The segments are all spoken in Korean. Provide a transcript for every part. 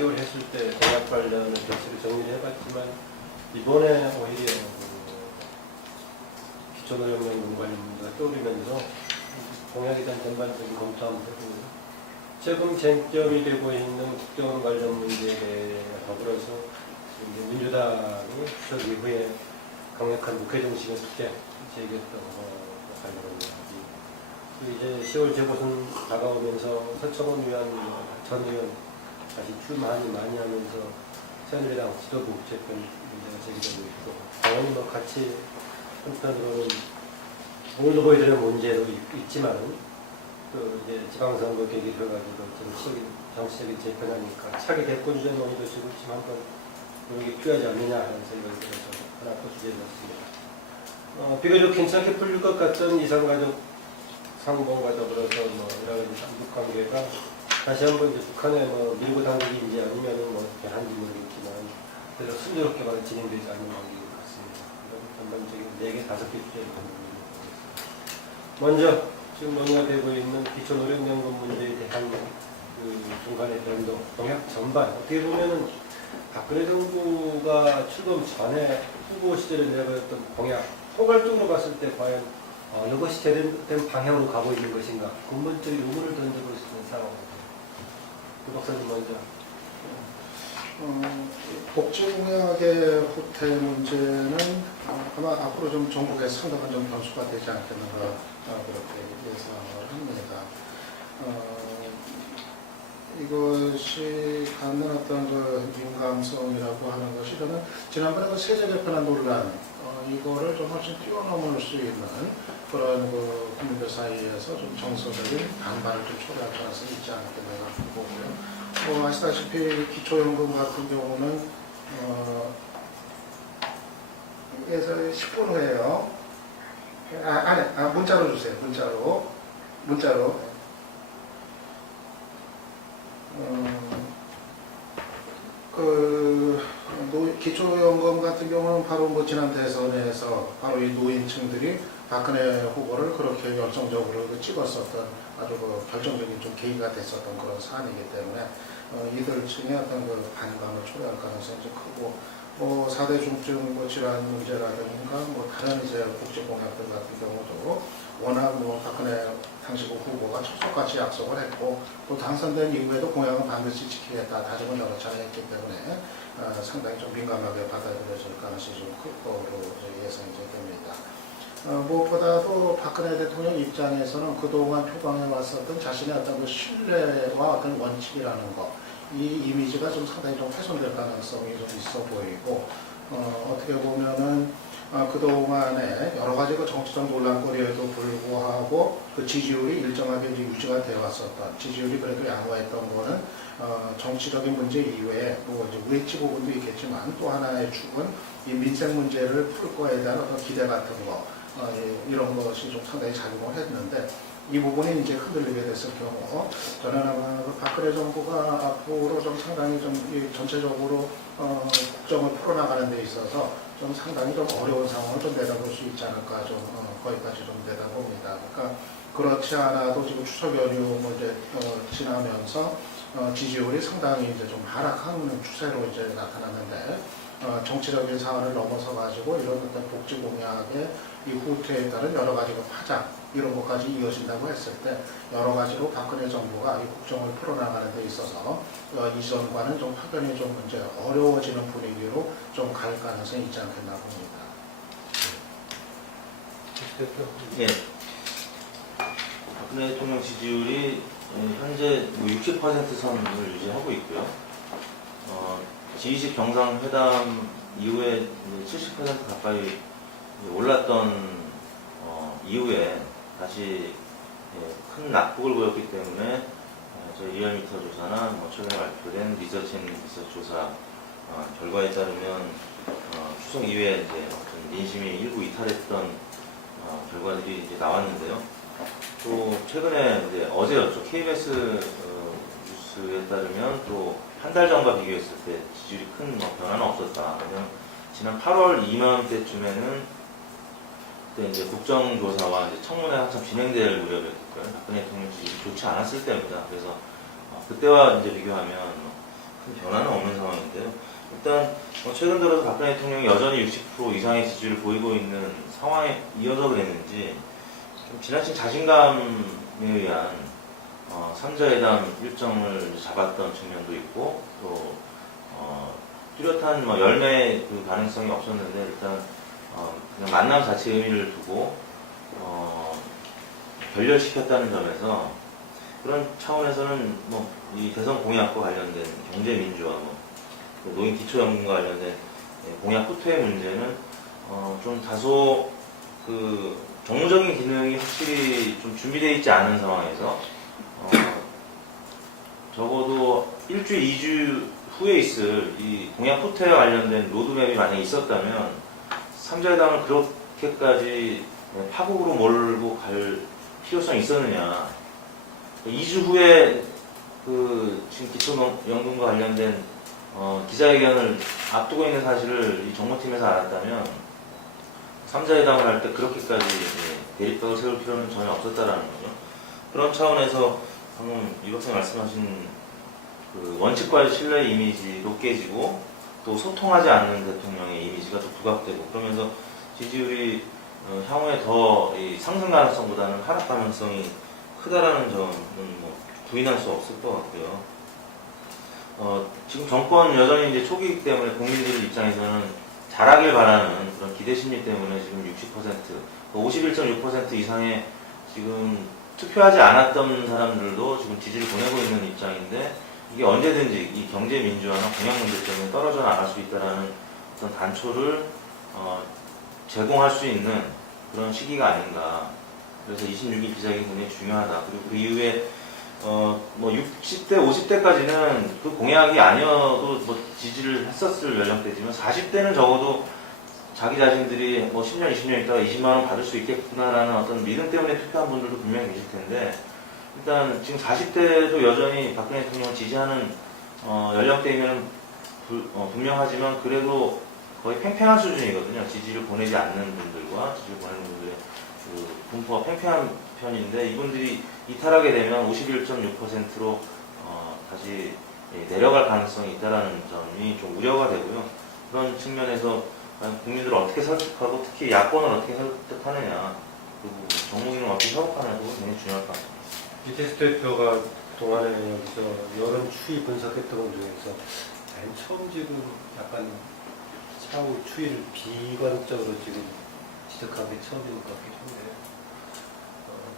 10개월 했을 때 공약 관련 대책을 정리를 해봤지만 이번에 오히려 기초노령연금 관련 문제가 떠오르면서 공약에 대한 전반적인 검토 한번 해보고요. 최근 쟁점이 되고 있는 국정 관련 문제에 대해 더불어서 이제 민주당이 추석 이후에 강력한 국회 정신을 크게 제기했던 관련합니다. 이제 10월 재보선 다가오면서 서청원 전 의원 다시 출마하니 많이 하면서 새누리당 지도부 재편 문제가 제기되고 있고, 당연히 같이 한편으로는 오늘도 보여드리는 문제도 있지만 또 이제 지방선거 계획이 들어가지고 정치적인 재편하니까 차기 대권 주전 논의도 지금 한번 노력이 필요하지 않느냐 하는 생각이 들어서 하나 또 주제였습니다. 비교적 괜찮게 풀릴 것 같던 이산가족 상봉과 더불어서 여러 가지 삼국 관계가 다시 한번 이제 북한의 밀고 당기기인지 아니면은 한지 모르겠지만 그래서 순조롭게 진행되지 않는 관계인 것 같습니다. 전반적인 4개, 5개 주제를 건드리는 것 같습니다. 먼저 지금 논의가 되고 있는 기초노령연금 문제에 대한 중간의 변동, 공약 전반 어떻게 보면은 박근혜 정부가 출범 전에 후보 시절에 내걸었던 공약 포괄적으로 봤을 때 과연 이것이 제대로 방향으로 가고 있는 것인가 근본적인 의문을 던져볼 수 있는 상황입니다. 그 박사님 먼저. 복지공약의 후퇴 문제는 아마 앞으로 좀 전국에 상당한 좀 변수가 되지 않겠는가 그렇게 예상을 합니다. 이것이 갖는 어떤 민감성이라고 하는 것이 저는 지난번에 세제 개편안 논란 이거를 좀 훨씬 뛰어넘을 수 있는 그런 국민들 사이에서 좀 정서적인 반발을 좀 초래할 가능성이 있지 않겠나 보고요. 아시다시피 기초연금 같은 경우는 그래서 10분 후에요. 문자로 주세요. 문자로. 기초연금 같은 경우는 바로 지난 대선에서 바로 이 노인층들이 박근혜 후보를 그렇게 열정적으로 찍었었던 아주 결정적인 좀 계기가 됐었던 그런 사안이기 때문에 이들층의 어떤 반감을 초래할 가능성이 좀 크고 4대 중증 질환 문제라든가 다른 이제 복지 공약들 같은 경우도 워낙 박근혜 당시 후보가 척석같이 약속을 했고 또 당선된 이후에도 공약은 반드시 지키겠다 다짐을 여러 차례 했기 때문에 상당히 좀 민감하게 받아들여질 가능성이 좀 클 거로 예상이 됩니다. 무엇보다도 박근혜 대통령 입장에서는 그동안 표방해 왔었던 자신의 어떤 신뢰와 어떤 원칙이라는 것, 이 이미지가 좀 상당히 좀 훼손될 가능성이 좀 있어 보이고, 어떻게 보면은 그동안에 여러 가지 정치적 논란거리에도 불구하고 지지율이 일정하게 유지가 되어 왔었던, 지지율이 그래도 양호했던 거는 정치적인 문제 이외에 또 이제 외치 부분도 있겠지만 또 하나의 축은 이 민생 문제를 풀 거에 대한 어떤 기대 같은 거, 이런 것이 좀 상당히 작용을 했는데 이 부분이 이제 흔들리게 됐을 경우 저는 아마 박근혜 정부가 앞으로 좀 상당히 좀 전체적으로 국정을 풀어나가는 데 있어서 좀 상당히 좀 어려운 상황을 좀 내다볼 수 있지 않을까 좀 거기까지 좀 내다봅니다. 그러니까 그렇지 않아도 지금 추석 연휴 이제 지나면서 지지율이 상당히 이제 좀 하락하는 추세로 이제 나타났는데 정치적인 사안을 넘어서 가지고 이런 어떤 복지 공약의 이 후퇴에 따른 여러 가지 파장 이런 것까지 이어진다고 했을 때 여러 가지로 박근혜 정부가 이 국정을 풀어나가는 데 있어서 이전과는 좀 확연히 좀 이제 어려워지는 분위기로 좀 갈 가능성이 있지 않겠나 봅니다. 네. 박근혜 대통령 지지율이 현재 60% 선을 유지하고 있고요. G20 정상회담 이후에 70% 가까이 올랐던 이후에 다시 큰 낙폭을 보였기 때문에 저희 리얼미터 조사나 최근에 발표된 리서치 조사 결과에 따르면 추석 이후에 이제 어떤 민심이 일부 이탈했던 결과들이 이제 나왔는데요. 또 최근에 이제 어제였죠. KBS 뉴스에 따르면 또 한 달 전과 비교했을 때 지지율이 큰 변화는 없었다. 왜냐면 지난 8월 이맘때쯤에는 그때 이제 국정조사와 이제 청문회 한참 진행될 무렵이었고요. 박근혜 대통령 지지율이 좋지 않았을 때입니다. 그래서 그때와 이제 비교하면 큰 큰 변화는 없는 상황인데요. 일단 최근 들어서 박근혜 대통령이 여전히 60% 이상의 지지를 보이고 있는 상황에 이어서 그랬는지 좀 지나친 자신감에 의한 3자회담 일정을 잡았던 측면도 있고 또 뚜렷한 열매 그 가능성이 없었는데 일단 그냥 만남 자체 의미를 두고 결렬시켰다는 점에서 그런 차원에서는 이 대선 공약과 관련된 경제 민주화, 노인 기초연금과 관련된 공약 후퇴의 문제는 좀 다소 그 정무적인 기능이 확실히 좀 준비되어 있지 않은 상황에서 적어도 일주일, 2주 후에 있을 이 공약 후퇴와 관련된 로드맵이 만약에 있었다면 3자회담을 그렇게까지 파국으로 몰고 갈 필요성이 있었느냐. 2주 후에 그 지금 기초연금과 관련된 기자회견을 앞두고 있는 사실을 이 정무팀에서 알았다면 3자회담을 할 때 그렇게까지 대립각을 세울 필요는 전혀 없었다라는 거죠. 그런 차원에서 방금 이 박사님 말씀하신 그 원칙과의 신뢰 이미지도 깨지고 또 소통하지 않는 대통령의 이미지가 또 부각되고 그러면서 지지율이 향후에 더 상승 가능성보다는 하락 가능성이 크다라는 점은 부인할 수 없을 것 같고요. 지금 정권 여전히 이제 초기이기 때문에 국민들 입장에서는 잘하길 바라는 그런 기대 심리 때문에 지금 60%, 51.6% 이상의 지금 투표하지 않았던 사람들도 지금 지지를 보내고 있는 입장인데 이게 언제든지 이 경제 민주화나 공약 문제 때문에 떨어져 나갈 수 있다라는 어떤 단초를 제공할 수 있는 그런 시기가 아닌가. 그래서 26일 기자회견이 굉장히 중요하다. 그리고 그 이후에 60대, 50대까지는 그 공약이 아니어도 지지를 했었을 연령대지만 40대는 적어도 자기 자신들이 10년, 20년 있다가 20만 원 받을 수 있겠구나라는 어떤 믿음 때문에 투표한 분들도 분명히 계실 텐데 일단 지금 40대도 여전히 박근혜 대통령을 지지하는 연령대이면 분명하지만 그래도 거의 팽팽한 수준이거든요. 지지를 보내지 않는 분들과 지지를 보내는 분들의 그 분포가 팽팽한 편인데 이분들이 이탈하게 되면 51.6%로 다시 내려갈 가능성이 있다는 점이 좀 우려가 되고요. 그런 측면에서 국민들을 어떻게 설득하고 특히 야권을 어떻게 설득하느냐 그리고 정무기능을 어떻게 협업하느냐가 굉장히 중요할 것 같습니다. 이태수 대표가 동안에 여기서 여론 추이 분석했던 것 중에서 맨 처음 지금 약간 차후 추이를 비관적으로 지금 지적한 게 처음인 것 같긴 한데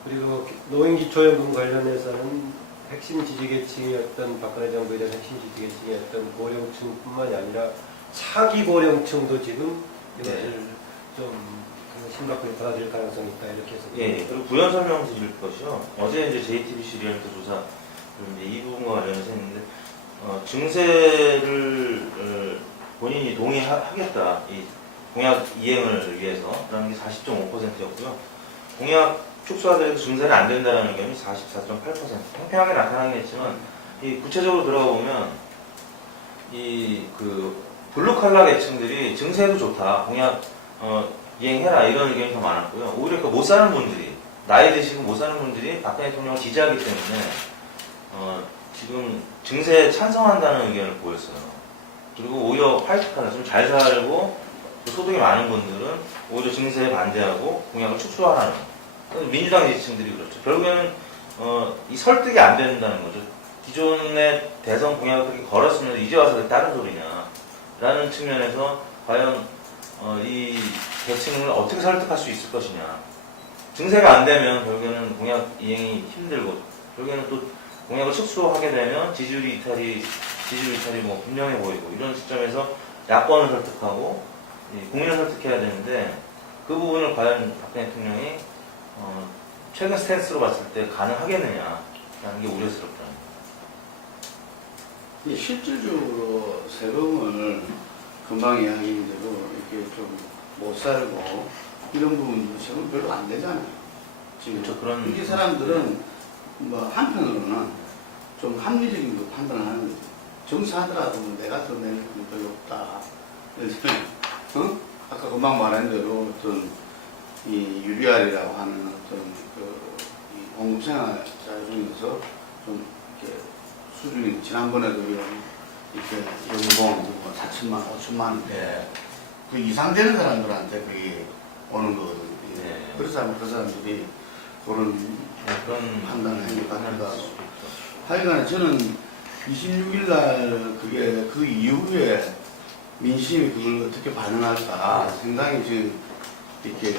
그리고 노인 기초연금 관련해서는 핵심 지지계층이었던 박근혜 정부에 대한 핵심 지지계층이었던 고령층뿐만이 아니라 차기 고령층도 지금 이것을 좀 심각하게 받아들일 가능성이 있다 이렇게 해서 예, 그리고 부연 설명 드릴 것이요. 어제 이제 JTBC 리얼터 조사 이제 이 부분과 관련해서 했는데 증세를 본인이 동의하겠다 이 공약 이행을 위해서 그런 게 40.5%였고요. 공약 축소하더라도 증세는 안 된다는 의견이 44.8%. 팽팽하게 나타나긴 했지만 이 구체적으로 들어가 보면 이 그 블루 칼라 계층들이 증세도 좋다 공약 이행해라 이런 의견이 더 많았고요. 오히려 그 못 사는 분들이 나이 드시고 못 사는 분들이 박근혜 대통령을 지지하기 때문에 지금 증세에 찬성한다는 의견을 보였어요. 그리고 오히려 화이트 칼라 좀 잘 살고 소득이 많은 분들은 오히려 증세에 반대하고 공약을 축소하라는 민주당 지지층들이 그렇죠. 결국에는 이 설득이 안 된다는 거죠. 기존의 대선 공약을 그렇게 걸었으면 이제 와서 왜 다른 소리냐 라는 측면에서 과연 이 계층을 어떻게 설득할 수 있을 것이냐. 증세가 안 되면 결국에는 공약 이행이 힘들고 결국에는 또 공약을 축소하게 되면 지지율 이탈이 분명해 보이고 이런 시점에서 야권을 설득하고 국민을 설득해야 되는데 그 부분을 과연 박근혜 대통령이 최근 스탠스로 봤을 때 가능하겠느냐라는 게 우려스럽다. 실질적으로 세금을 금방 이야기한 대로 이렇게 좀 못 살고 이런 부분도 세금 별로 안 되잖아요. 지금 그렇죠. 그런 이 사람들은 한편으로는 좀 합리적인 거 판단을 하는 거죠. 정치하더라도 내가 더 내는 건 별로 없다. 그래서 아까 금방 말한 대로 어떤 이 UBR이라고 하는 어떤 이 공급생활자 중에서 좀 이렇게 수준이 지난번에도 이런 이렇게 연봉 뭐 4천만 원, 5천만 원인데 그 이상 되는 사람들한테 그게 오는 거거든요. 네. 그래서 그 사람들이 그런 그런 판단을 하는 게 판단을 맞는가. 할 수도 있죠. 하여간 저는 26일 날 그게 그 이후에 민심이 그걸 어떻게 반응할까 상당히 지금 이렇게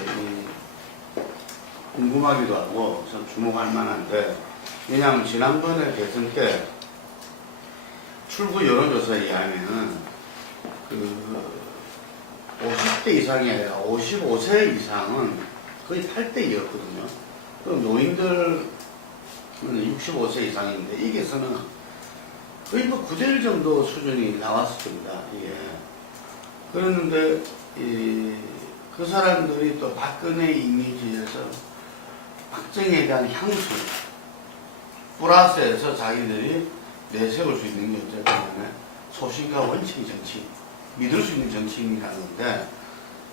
궁금하기도 하고 좀 주목할 만한데, 왜냐하면 지난번에 대선 때 출구 여론조사에 의하면은 그 50대 이상이 아니라 55세 이상은 거의 8대2였거든요. 그럼 노인들은 65세 이상인데 이게서는 거의 뭐 9대1 정도 수준이 나왔을 겁니다. 예. 그랬는데 그 사람들이 또 박근혜 이미지에서 박정희에 대한 향수 플러스해서 자기들이 내세울 수 있는 게 어쨌든 소신과 원칙 정치, 믿을 수 있는 정치인이라는 건데,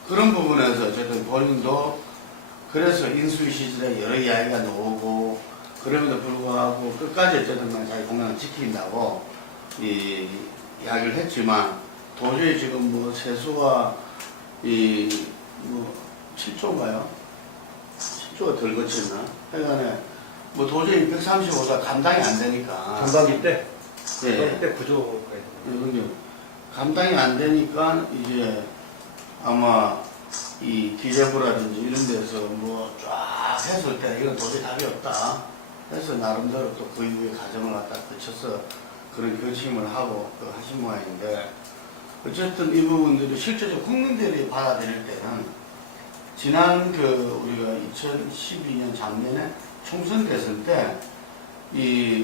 그런 부분에서 어쨌든 본인도 그래서 인수위 시절에 여러 이야기가 나오고 그럼에도 불구하고 끝까지 어쨌든 자기 공약을 지킨다고 이야기를 했지만, 도저히 지금 뭐 세수가 뭐 7조인가요? 7조가 덜 거쳤나? 하여간에 뭐 도저히 135가 감당이 안 되니까. 전반기 때? 예. 전반기 때 9조가 근데 감당이 안 되니까 이제 아마 이 기재부라든지 이런 데서 뭐 쫙 했을 때 이건 도저히 답이 없다 해서 나름대로 또 그 이후에 과정을 갖다 거쳐서 그런 결심을 하고 하신 모양인데, 어쨌든 이 부분들이 실제적으로 국민들이 받아들일 때는 지난 우리가 2012년 작년에 총선 대선 때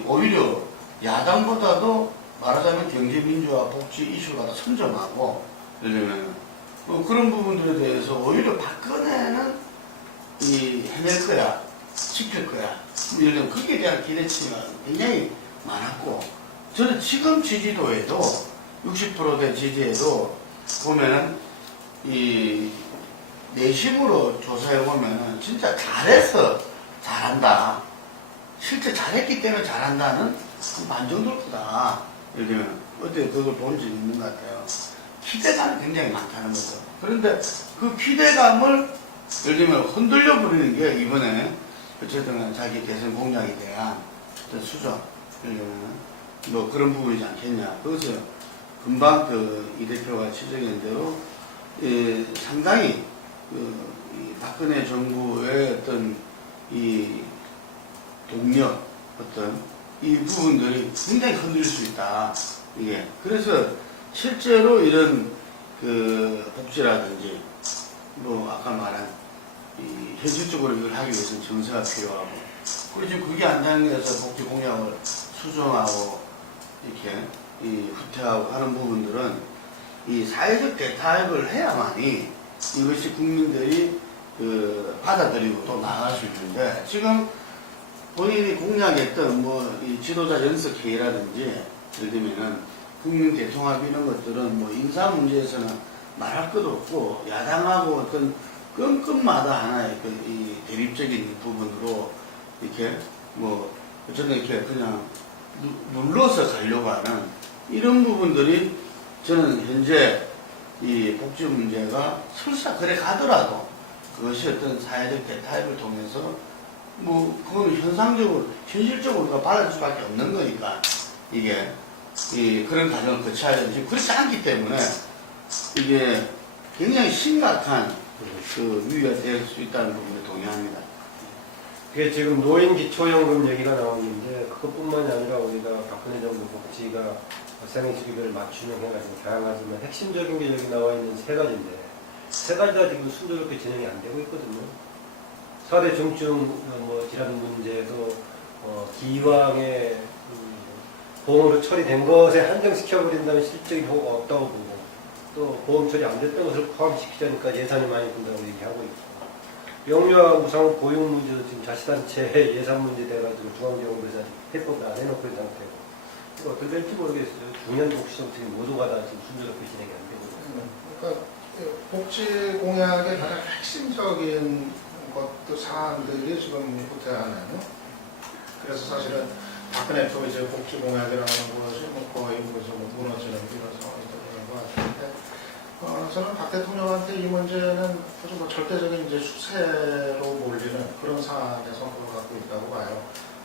오히려 야당보다도 말하자면 경제민주화 복지 이슈가 더 선점하고, 예를 들면 그런 부분들에 대해서 오히려 박근혜는 해낼 거야, 지킬 거야, 예를 들면 거기에 대한 기대치가 굉장히 많았고, 저는 지금 지지도에도 60%대 지지에도 보면은 내심으로 조사해 보면은 진짜 잘해서 잘한다, 실제 잘했기 때문에 잘한다는 반 정도일 거다. 예를 들면 어때, 그걸 본 적이 있는 것 같아요. 기대감이 굉장히 많다는 거죠. 그런데 그 기대감을 예를 들면 흔들려 버리는 게 이번에 어쨌든 자기 대선 공약에 대한 어떤 수정, 예를 들면 뭐 그런 부분이지 않겠냐. 그것을 금방 이 대표가 지적한 대로 상당히 이 박근혜 정부의 어떤 이 동력, 어떤 이 부분들이 굉장히 흔들릴 수 있다. 이게 그래서 실제로 이런 복지라든지 뭐 아까 말한 현실적으로 이걸 하기 위해서는 정세가 필요하고, 그리고 지금 그게 안 되는 데서 복지 공약을 수정하고 이렇게 후퇴하고 하는 부분들은 이 사회적 대타협을 해야만이 이것이 국민들이 받아들이고 또 나아갈 수 있는데, 지금 본인이 공약했던 이 지도자 연석 회의라든지 예를 들면은 국민 대통합 이런 것들은 인사 문제에서는 말할 것도 없고, 야당하고 어떤 끈끈마다 하나의 이 대립적인 부분으로 이렇게 어쨌든 이렇게 그냥 눌러서 가려고 하는 이런 부분들이, 저는 현재 이 복지 문제가 설사 그래 가더라도 그것이 어떤 사회적 대타협을 통해서 그건 현실적으로 받아줄 수밖에 없는 거니까, 이게 그런 과정을 거쳐야 되는지, 그렇지 않기 때문에 이게 굉장히 심각한 위기가 될 수 있다는 부분에 동의합니다. 그게 지금 노인 기초연금 얘기가 나오는데, 그것뿐만이 아니라 우리가 박근혜 정부 복지가 생애주기를 맞춤형 해가지고 다양하지만 핵심적인 게 여기 나와 있는 세 가지인데, 세 가지 다 지금 순조롭게 진행이 안 되고 있거든요. 4대 중증 질환 문제도 기왕에 보험으로 처리된 것에 한정시켜버린다면 실질적인 효과가 없다고 보고, 또 보험 처리 안 됐던 것을 포함시키자니까 예산이 많이 든다고 얘기하고 있고, 영유아 무상 보육 문제도 지금 자치단체 예산 문제 돼가지고 중앙지원부에서 해법을 안 해놓고 있는 상태고, 이거 어떻게 될지 모르겠어요. 중요한 복지 정책이 모두가 다 지금 순조롭게 진행이 안 되고 있어요. 그러니까 복지 공약의 가장 핵심적인 사안들이 지금 후퇴하는. 그래서 사실은 박근혜 또 이제 복지 공약이라는 것이 뭐 거의 뭐 무너지는 이런 상황이 되는 것 같은데, 저는 박 대통령한테 이 문제는 아주 뭐 절대적인 이제 수세로 몰리는 그런 상황의 성격을 갖고 있다고 봐요.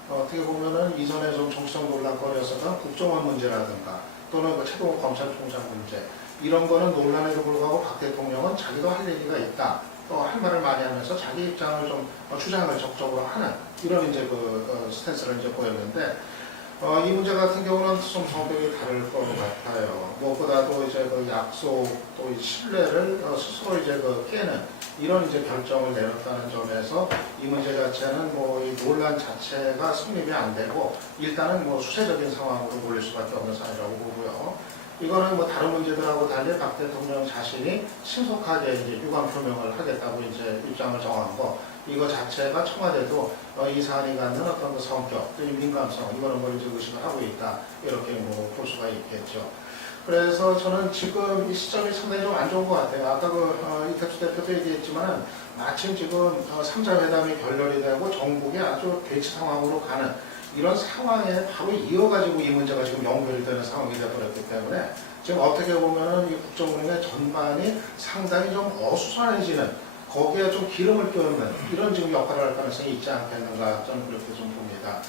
어떻게 보면은 이전에 좀 정치적 논란거리였었던 국정원 문제라든가 또는 그 최동욱 검찰총장 문제 이런 거는 논란에도 불구하고 박 대통령은 자기도 할 얘기가 있다. 또 할 말을 많이 하면서 자기 입장을 좀 주장을 적극적으로 하는 이런 이제 그 스탠스를 이제 보였는데 이 문제 같은 경우는 좀 성격이 다를 것 같아요. 무엇보다도 이제 그 약속 또 이 신뢰를 스스로 이제 그 깨는 이런 이제 결정을 내렸다는 점에서 이 문제 자체는 뭐 이 논란 자체가 성립이 안 되고 일단은 뭐 수세적인 상황으로 몰릴 수밖에 없는 상황이라고 보고요. 이거는 뭐 다른 문제들하고 달리 박 대통령 자신이 신속하게 이제 유감 표명을 하겠다고 이제 입장을 정한 거, 이거 자체가 청와대도 이 사안이 갖는 어떤 그 성격, 또 이 민감성, 이거는 뭐 이제 의식을 하고 있다. 이렇게 뭐 볼 수가 있겠죠. 그래서 저는 지금 이 시점이 상당히 좀 안 좋은 것 같아요. 아까 이태수 대표도 얘기했지만은 마침 지금 3자 회담이 결렬이 되고 전국이 아주 대치 상황으로 가는 이런 상황에 바로 이어가지고 이 문제가 지금 연결이 되는 상황이 되어버렸기 때문에 지금 어떻게 보면은 이 국정운영의 전반이 상당히 좀 어수선해지는 거기에 좀 기름을 껴는 이런 지금 역할을 할 가능성이 있지 않겠는가 저는 그렇게 좀 봅니다.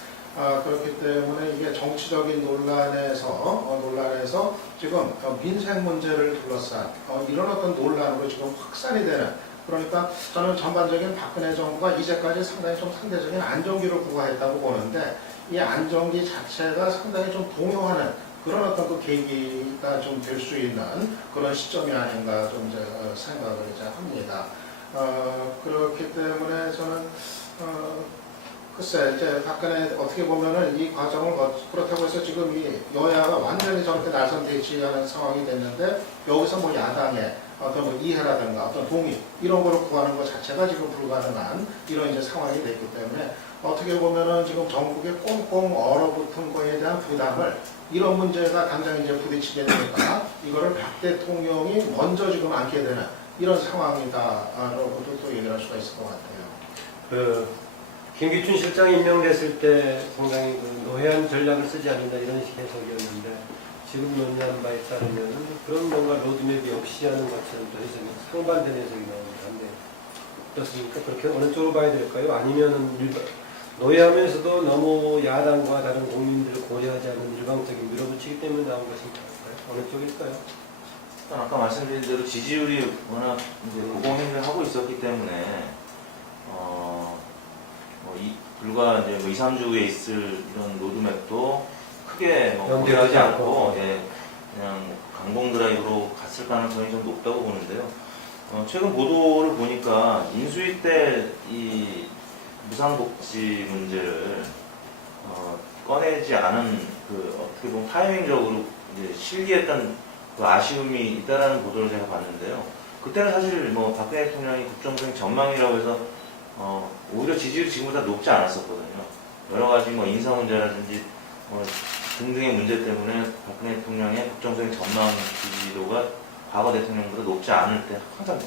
그렇기 때문에 이게 정치적인 논란에서 지금 민생 문제를 둘러싼 이런 어떤 논란으로 지금 확산이 되는, 그러니까 저는 전반적인 박근혜 정부가 이제까지 상당히 좀 상대적인 안정기를 구가했다고 보는데 이 안정기 자체가 상당히 좀 동요하는 그런 어떤 그 계기가 좀 될 수 있는 그런 시점이 아닌가 좀 이제 생각을 이제 합니다. 그렇기 때문에 저는 글쎄 이제 박근혜 어떻게 보면은 이 과정을 그렇다고 해서 지금 이 여야가 완전히 저렇게 날선 대치하는 상황이 됐는데 여기서 뭐 야당의 어떤 뭐 이해라든가 어떤 동의 이런 거를 구하는 것 자체가 지금 불가능한 이런 이제 상황이 됐기 때문에 어떻게 보면은 지금 전국에 꽁꽁 얼어붙은 거에 대한 부담을 이런 문제가 당장 이제 부딪히게 되니까 이거를 박 대통령이 먼저 지금 안게 되는 이런 상황이다라고도 또 얘기할 수가 있을 것 같아요. 김기춘 실장이 임명됐을 때 상당히 노회한 전략을 쓰지 않는다 이런 식의 해석이었는데 지금 논의한 바에 따르면 그런 뭔가 로드맵이 없이 하는 것처럼 또 해석이 상반된 해석이 나옵니다. 근데 어떻습니까? 그렇게 어느 쪽으로 봐야 될까요? 아니면 노예하면서도 너무 야당과 다른 국민들을 고려하지 않는 일방적인 밀어붙이기 때문에 나온 것인가요? 어느 쪽일까요? 아까 말씀드린 대로 지지율이 워낙 이제 고공행위를 하고 있었기 때문에 불과 이제 뭐 2, 3주에 있을 이런 로드맵도 크게 고려하지 않고 그냥 강공 드라이브로 갔을 가능성이 좀 높다고 보는데요. 최근 보도를 보니까 인수위 때 이 무상복지 문제를 꺼내지 않은 어떻게 보면 타이밍적으로 이제 실기했던 그 아쉬움이 있다라는 보도를 제가 봤는데요. 그때는 사실 뭐 박근혜 대통령이 국정수행 전망이라고 해서 오히려 지지율이 지금보다 높지 않았었거든요. 여러 가지 뭐 인사 문제라든지 등등의 문제 때문에 박근혜 대통령의 국정수행 전망 지지도가 과거 대통령보다 높지 않을 때 항상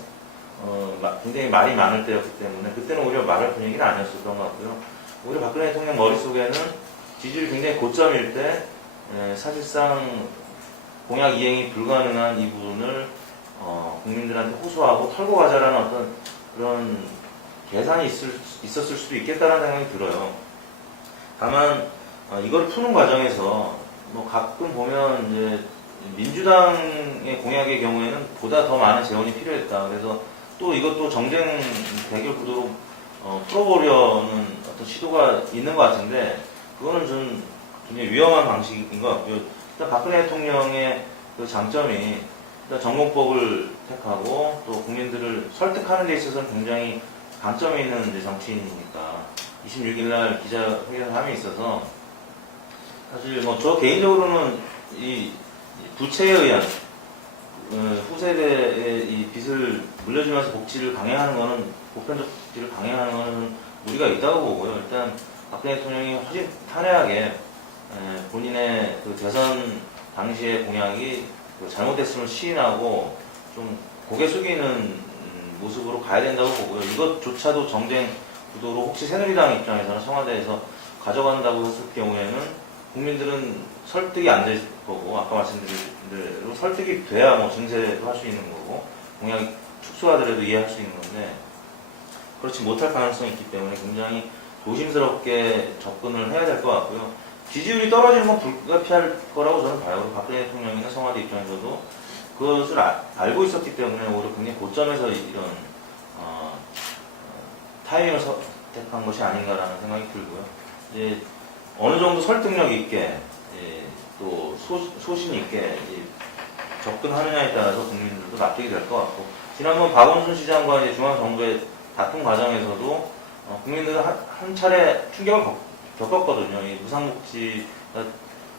굉장히 말이 많을 때였기 때문에 그때는 오히려 말할 분위기는 아니었었던 것 같고요. 오히려 박근혜 대통령 머릿속에는 지지율이 굉장히 고점일 때 사실상 공약 이행이 불가능한 이 부분을 국민들한테 호소하고 털고 가자라는 어떤 그런 계산이 있었을 수도 있겠다는 생각이 들어요. 다만 이걸 푸는 과정에서 뭐 가끔 보면 이제 민주당의 공약의 경우에는 보다 더 많은 재원이 필요했다. 그래서 또 이것도 정쟁 대결 구도로 풀어보려는 어떤 시도가 있는 것 같은데 그거는 좀 굉장히 위험한 방식인 것 같고요. 일단 박근혜 대통령의 그 장점이 일단 정공법을 택하고 또 국민들을 설득하는 데 있어서는 굉장히 강점이 있는 이제 정치인이니까 26일날 기자회견함에 있어서 사실 뭐 저 개인적으로는 이 부채에 의한 후세대의 이 빚을 물려주면서 복지를 강행하는 거는 보편적 복지를 강행하는 거는 무리가 있다고 보고요. 일단 박근혜 대통령이 훨씬 탄회하게 본인의 그 대선 당시의 공약이 잘못됐음을 시인하고 좀 고개 숙이는 모습으로 가야 된다고 보고요. 이것조차도 정쟁 구도로 혹시 새누리당 입장에서는 청와대에서 가져간다고 했을 경우에는 국민들은 설득이 안 될 거고, 아까 말씀드린 대로 설득이 돼야 뭐 증세도 할 수 있는 거고, 공약이 축소하더라도 이해할 수 있는 건데, 그렇지 못할 가능성이 있기 때문에 굉장히 조심스럽게 접근을 해야 될 것 같고요. 지지율이 떨어지는 건 불가피할 거라고 저는 봐요. 박근혜 대통령이나 청와대 입장에서도 그것을 알고 있었기 때문에 오히려 굉장히 고점에서 이런 타이밍을 선택한 것이 아닌가라는 생각이 들고요. 이제 어느 정도 설득력 있게 또 소신 있게 접근하느냐에 따라서 국민들도 납득이 될 것 같고, 지난번 박원순 시장과 이제 중앙정부의 다툼 과정에서도 국민들은 한 차례 충격을 겪었거든요. 이 무상복지가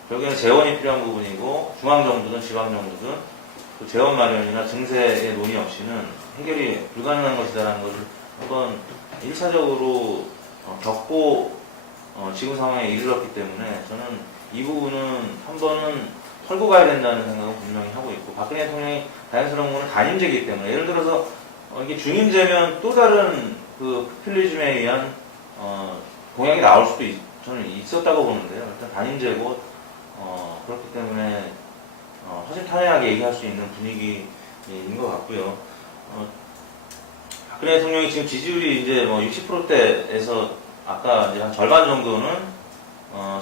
결국에는 재원이 필요한 부분이고, 중앙정부든 지방정부든 그 재원 마련이나 증세의 논의 없이는 해결이 불가능한 것이다라는 것을 한번 1차적으로 겪고 지금 상황에 이르렀기 때문에 저는 이 부분은 한 번은 털고 가야 된다는 생각은 분명히 하고 있고, 박근혜 대통령이 자연스러운 거는 단임제이기 때문에, 예를 들어서 이게 중임제면 또 다른 그 포퓰리즘에 의한 공약이 나올 수도 저는 있었다고 보는데요. 일단 단임제고 그렇기 때문에 허심탄회하게 얘기할 수 있는 분위기인 것 같고요. 박근혜 대통령이 지금 지지율이 이제 뭐 60%대에서 아까 이제 한 절반 정도는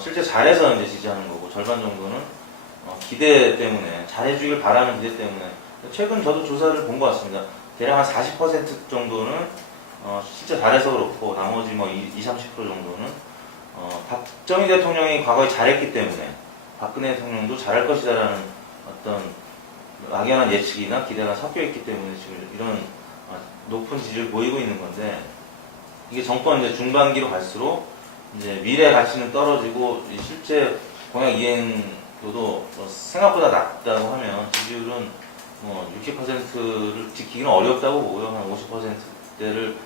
실제 잘해서 이제 지지하는 거고, 절반 정도는 기대 때문에, 잘해주길 바라는 기대 때문에. 최근 저도 조사를 본 것 같습니다. 대략 한 40% 정도는 실제 잘해서 그렇고, 나머지 뭐 20, 30% 정도는 박정희 대통령이 과거에 잘했기 때문에 박근혜 대통령도 잘할 것이다라는 어떤 막연한 예측이나 기대가 섞여 있기 때문에 지금 이런 높은 지지를 보이고 있는 건데, 이게 정권 이제 중반기로 갈수록 이제 미래 가치는 떨어지고 실제 공약 이행도도 생각보다 낮다고 하면 지지율은 뭐 60%를 지키기는 어렵다고 보고요. 한 50%대를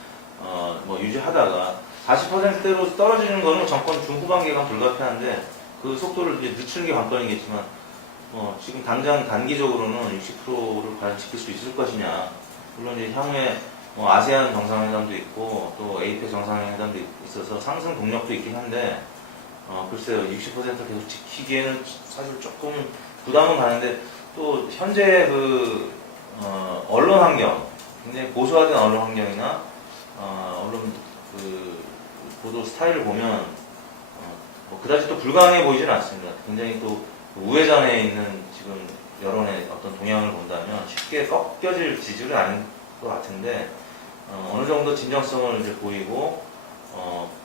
뭐 유지하다가 40%대로 떨어지는 거는 정권 중후반기가 불가피한데, 그 속도를 이제 늦추는 게 관건이겠지만 지금 당장 단기적으로는 60%를 과연 지킬 수 있을 것이냐. 물론 이제 향후에 아세안 정상회담도 있고 또 에이펙 정상회담도 있어서 상승 동력도 있긴 한데, 글쎄요, 60% 계속 지키기에는 사실 조금 부담은 가는데, 또 현재 그 언론 환경, 굉장히 고소화된 언론 환경이나 언론 그 보도 스타일을 보면 그다지 또 불가능해 보이지는 않습니다. 굉장히 또 우회전에 있는 지금 여론의 어떤 동향을 본다면 쉽게 꺾여질 지지율은 아닌 것 같은데, 어느 정도 진정성을 이제 보이고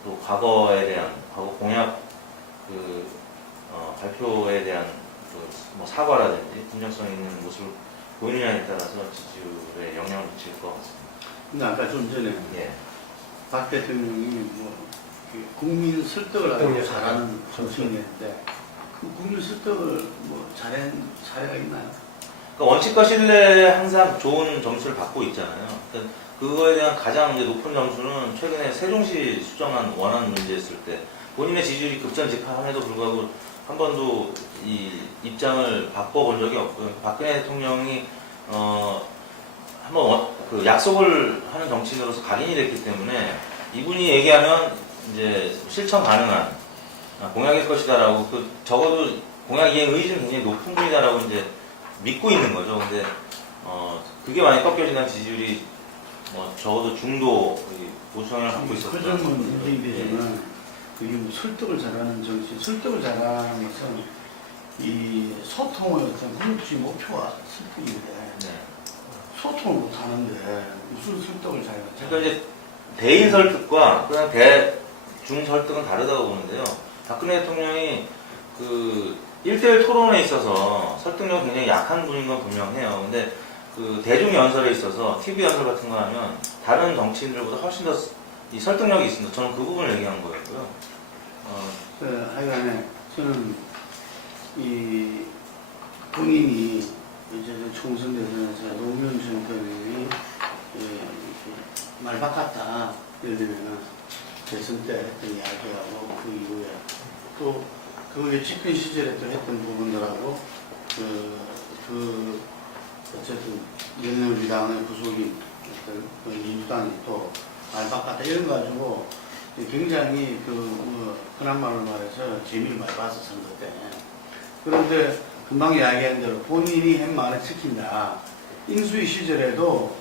또 과거에 대한 과거 공약 그 발표에 대한 뭐 사과라든지 진정성 있는 모습을 보이느냐에 따라서 지지율에 영향을 미칠 것 같습니다. 근데 아까 좀 전에 예. 박 대통령이 뭐 국민 설득을 아주 잘하는 정치인이었는데, 그 국민 설득을 뭐 잘한 사례가 있나요? 그러니까 원칙과 신뢰에 항상 좋은 점수를 받고 있잖아요. 그러니까 그거에 대한 가장 이제 높은 점수는 최근에 세종시 수정안 원안 문제였을 때 본인의 지지율이 급전직하함에도 불구하고 한 번도 이 입장을 바꿔본 적이 없고요. 박근혜 대통령이 한번 그 약속을 하는 정치인으로서 각인이 됐기 때문에 이분이 얘기하면 이제 실천 가능한 공약일 것이다라고, 그 적어도 공약 이행 의지는 굉장히 높은 분이다라고 이제 믿고 있는 거죠. 근데 그게 많이 꺾여지는 지지율이 적어도 중도 보수 성향을 갖고 있었다. 그 점은 문제이되지만, 그게 뭐 설득을 잘하는 정치, 설득을 잘하는 것은 이 소통의 어떤 궁극지 목표가 설득인데, 네. 소통을 못하는데 무슨 설득을 잘해? 그러니까 이제 대인 설득과 그냥 대중 설득은 다르다고 보는데요. 박근혜 대통령이 그 1대1 토론에 있어서 설득력이 굉장히 약한 분인 건 분명해요. 근데 그 대중 연설에 있어서 TV 연설 같은 거 하면 다른 정치인들보다 훨씬 더 이 설득력이 있습니다. 저는 그 부분을 얘기한 거였고요. 하여간에 저는 이 본인이 이제 총선 대선에서 노무현 전 대통령이 말 바꿨다, 예를 들면 대선 때 했던 이야기하고 그 이후에 또 그 집권 시절에 또 했던 부분들하고 어쨌든 열린우리당의 부속인 민주당이 또 말 바꿨다 이런 거 가지고 굉장히 흔한 말로 말해서 재미를 많이 봤어, 선거 때. 그런데 금방 이야기한 대로 본인이 한 말을 지킨다. 인수위 시절에도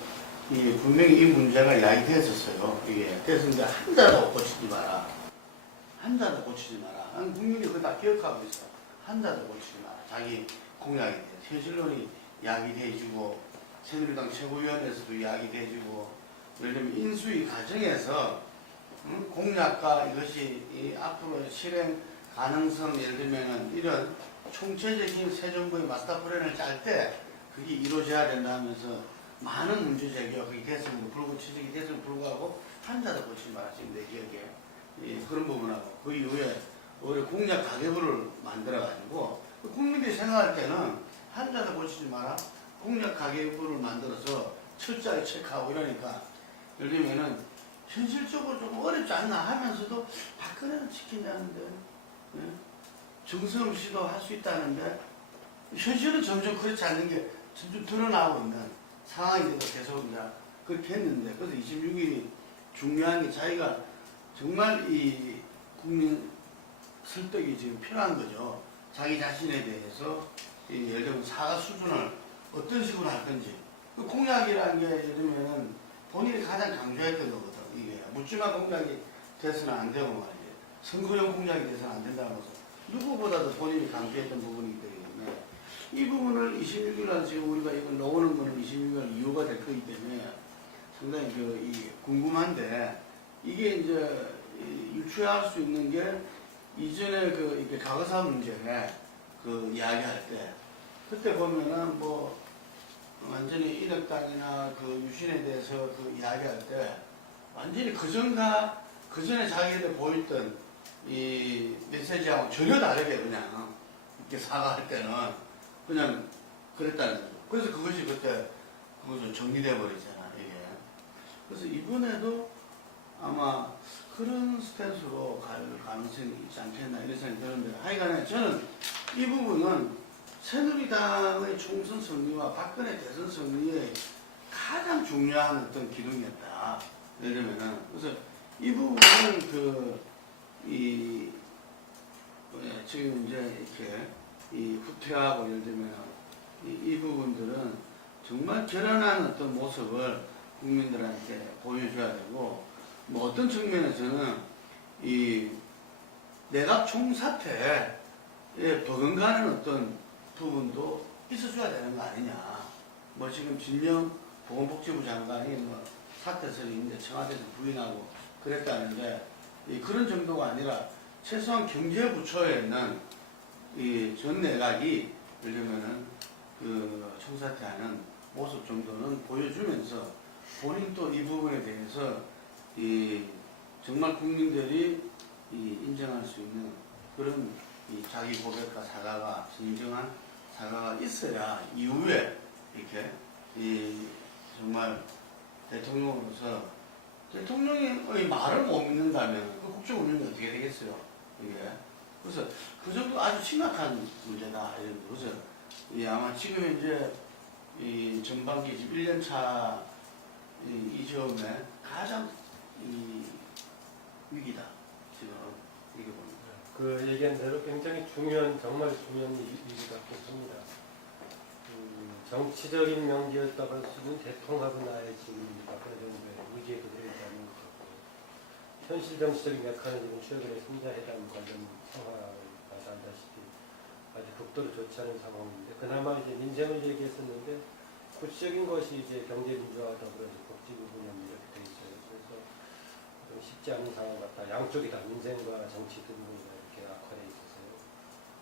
분명히 이 문제가 이야기됐었어요. 이게. 그래서 이제 한자도 고치지 마라. 한자도 고치지 마라. 국민이 그거 다 기억하고 있어. 한자도 고치지 마라. 자기 공약에 대해서. 현실론이 이야기돼주고, 새누리당 최고위원회에서도 이야기돼주고, 예를 들면 인수위 과정에서 공약과 이것이 앞으로 실행 가능성, 예를 들면 이런 총체적인 새 정부의 마스터 플랜을 짤 때 그게 이루어져야 된다 하면서 많은 문제 제기가 그게 됐음에도 불구하고 지적이 됐음에도 불구하고 한자도 고치지 마라. 지금 내 기억에 그런 부분하고 그 이후에 오히려 공약 가계부를 만들어가지고 국민들이 생각할 때는 한자도 고치지 마라. 공약 가계부를 만들어서 철저하게 체크하고 이러니까 예를 들면은 현실적으로 좀 어렵지 않나 하면서도 박근혜는 지킨다는데 정세훈 씨도 할 수 있다는데 현실은 점점 그렇지 않는 게 점점 드러나고 있는 상황인데도 계속 이제 그렇게 했는데 그래서 26일이 중요한 게 자기가 정말 이 국민 설득이 지금 필요한 거죠. 자기 자신에 대해서 예를 들면 사과 수준을 어떤 식으로 할 건지 그 공약이라는 게 예를 들면은 본인이 가장 강조했던 거거든. 이게 묻지마 공약이 돼서는 안 되고 말이에요. 선거용 공약이 돼서는 안 된다고 해서 누구보다도 본인이 강조했던 부분이기 때문에 이 부분을 26일 날 지금 우리가 이걸 넣어오는 거는 26일 이유가 될 거기 때문에 상당히 궁금한데 이게 이제 유추할 수 있는 게 이전에 이렇게 과거사 문제에 이야기할 때 그때 보면은 완전히 인혁당이나 유신에 대해서 이야기할 때 완전히 그전에 자기들 보였던 이 메시지하고 전혀 다르게 그냥 이렇게 사과할 때는 그냥 그랬다는 거죠. 그래서 그것이 그때 정리돼 버리잖아, 이게. 그래서 이번에도 아마 그런 스탠스로 갈 가능성이 있지 않겠나 이런 생각이 드는데 하여간에 저는 이 부분은 새누리당의 총선 승리와 박근혜 대선 승리의 가장 중요한 어떤 기둥이었다. 예를 들면은 그래서 이 부분은 지금 이제 이렇게 후퇴하고 예를 들면 이 부분들은 정말 결연한 어떤 모습을 국민들한테 보여줘야 되고 어떤 측면에서는 이 내각 총사퇴에 버금가는 어떤 부분도 있어줘야 되는 거 아니냐. 지금 진명 보건복지부 장관이 사퇴설이 있는데 청와대에서 부인하고 그랬다는데 그런 정도가 아니라 최소한 경제부처에 있는 이 전 내각이 예를 들면은 총사퇴하는 모습 정도는 보여주면서 본인도 이 부분에 대해서 정말 국민들이 인정할 수 있는 그런 자기 고백과 사과가 진정한 사과가 있어야 이후에 이렇게 정말 대통령으로서 대통령의 말을 못 믿는다면 그 국정 운영이 어떻게 되겠어요? 이게 그래서 그 정도 아주 심각한 문제다 이런 거죠. 아마 지금 이제 전반기 1년차 이 점에 가장 위기다 지금 이게 봅니다. 그 얘기한 대로 굉장히 정말 중요한 일이 같고 습니다. 정치적인 명제였다고 할 수 있는 대통합은 아예 지금 박근혜 정부의 의지에 그대로 있다는 것 같고 현실 정치적인 메커니즘은 최근에 삼자회담 관련 상황을 봐서 알다시피 아주 극도로 좋지 않은 상황인데 그나마 이제 민생을 얘기했었는데 구체적인 것이 이제 경제민주화와 더불어서 복지부 분야 이렇게 돼 있어요. 그래서 좀 쉽지 않은 상황 같다. 양쪽이 다 민생과 정치 두 부분이 이렇게 악화돼 있어서요.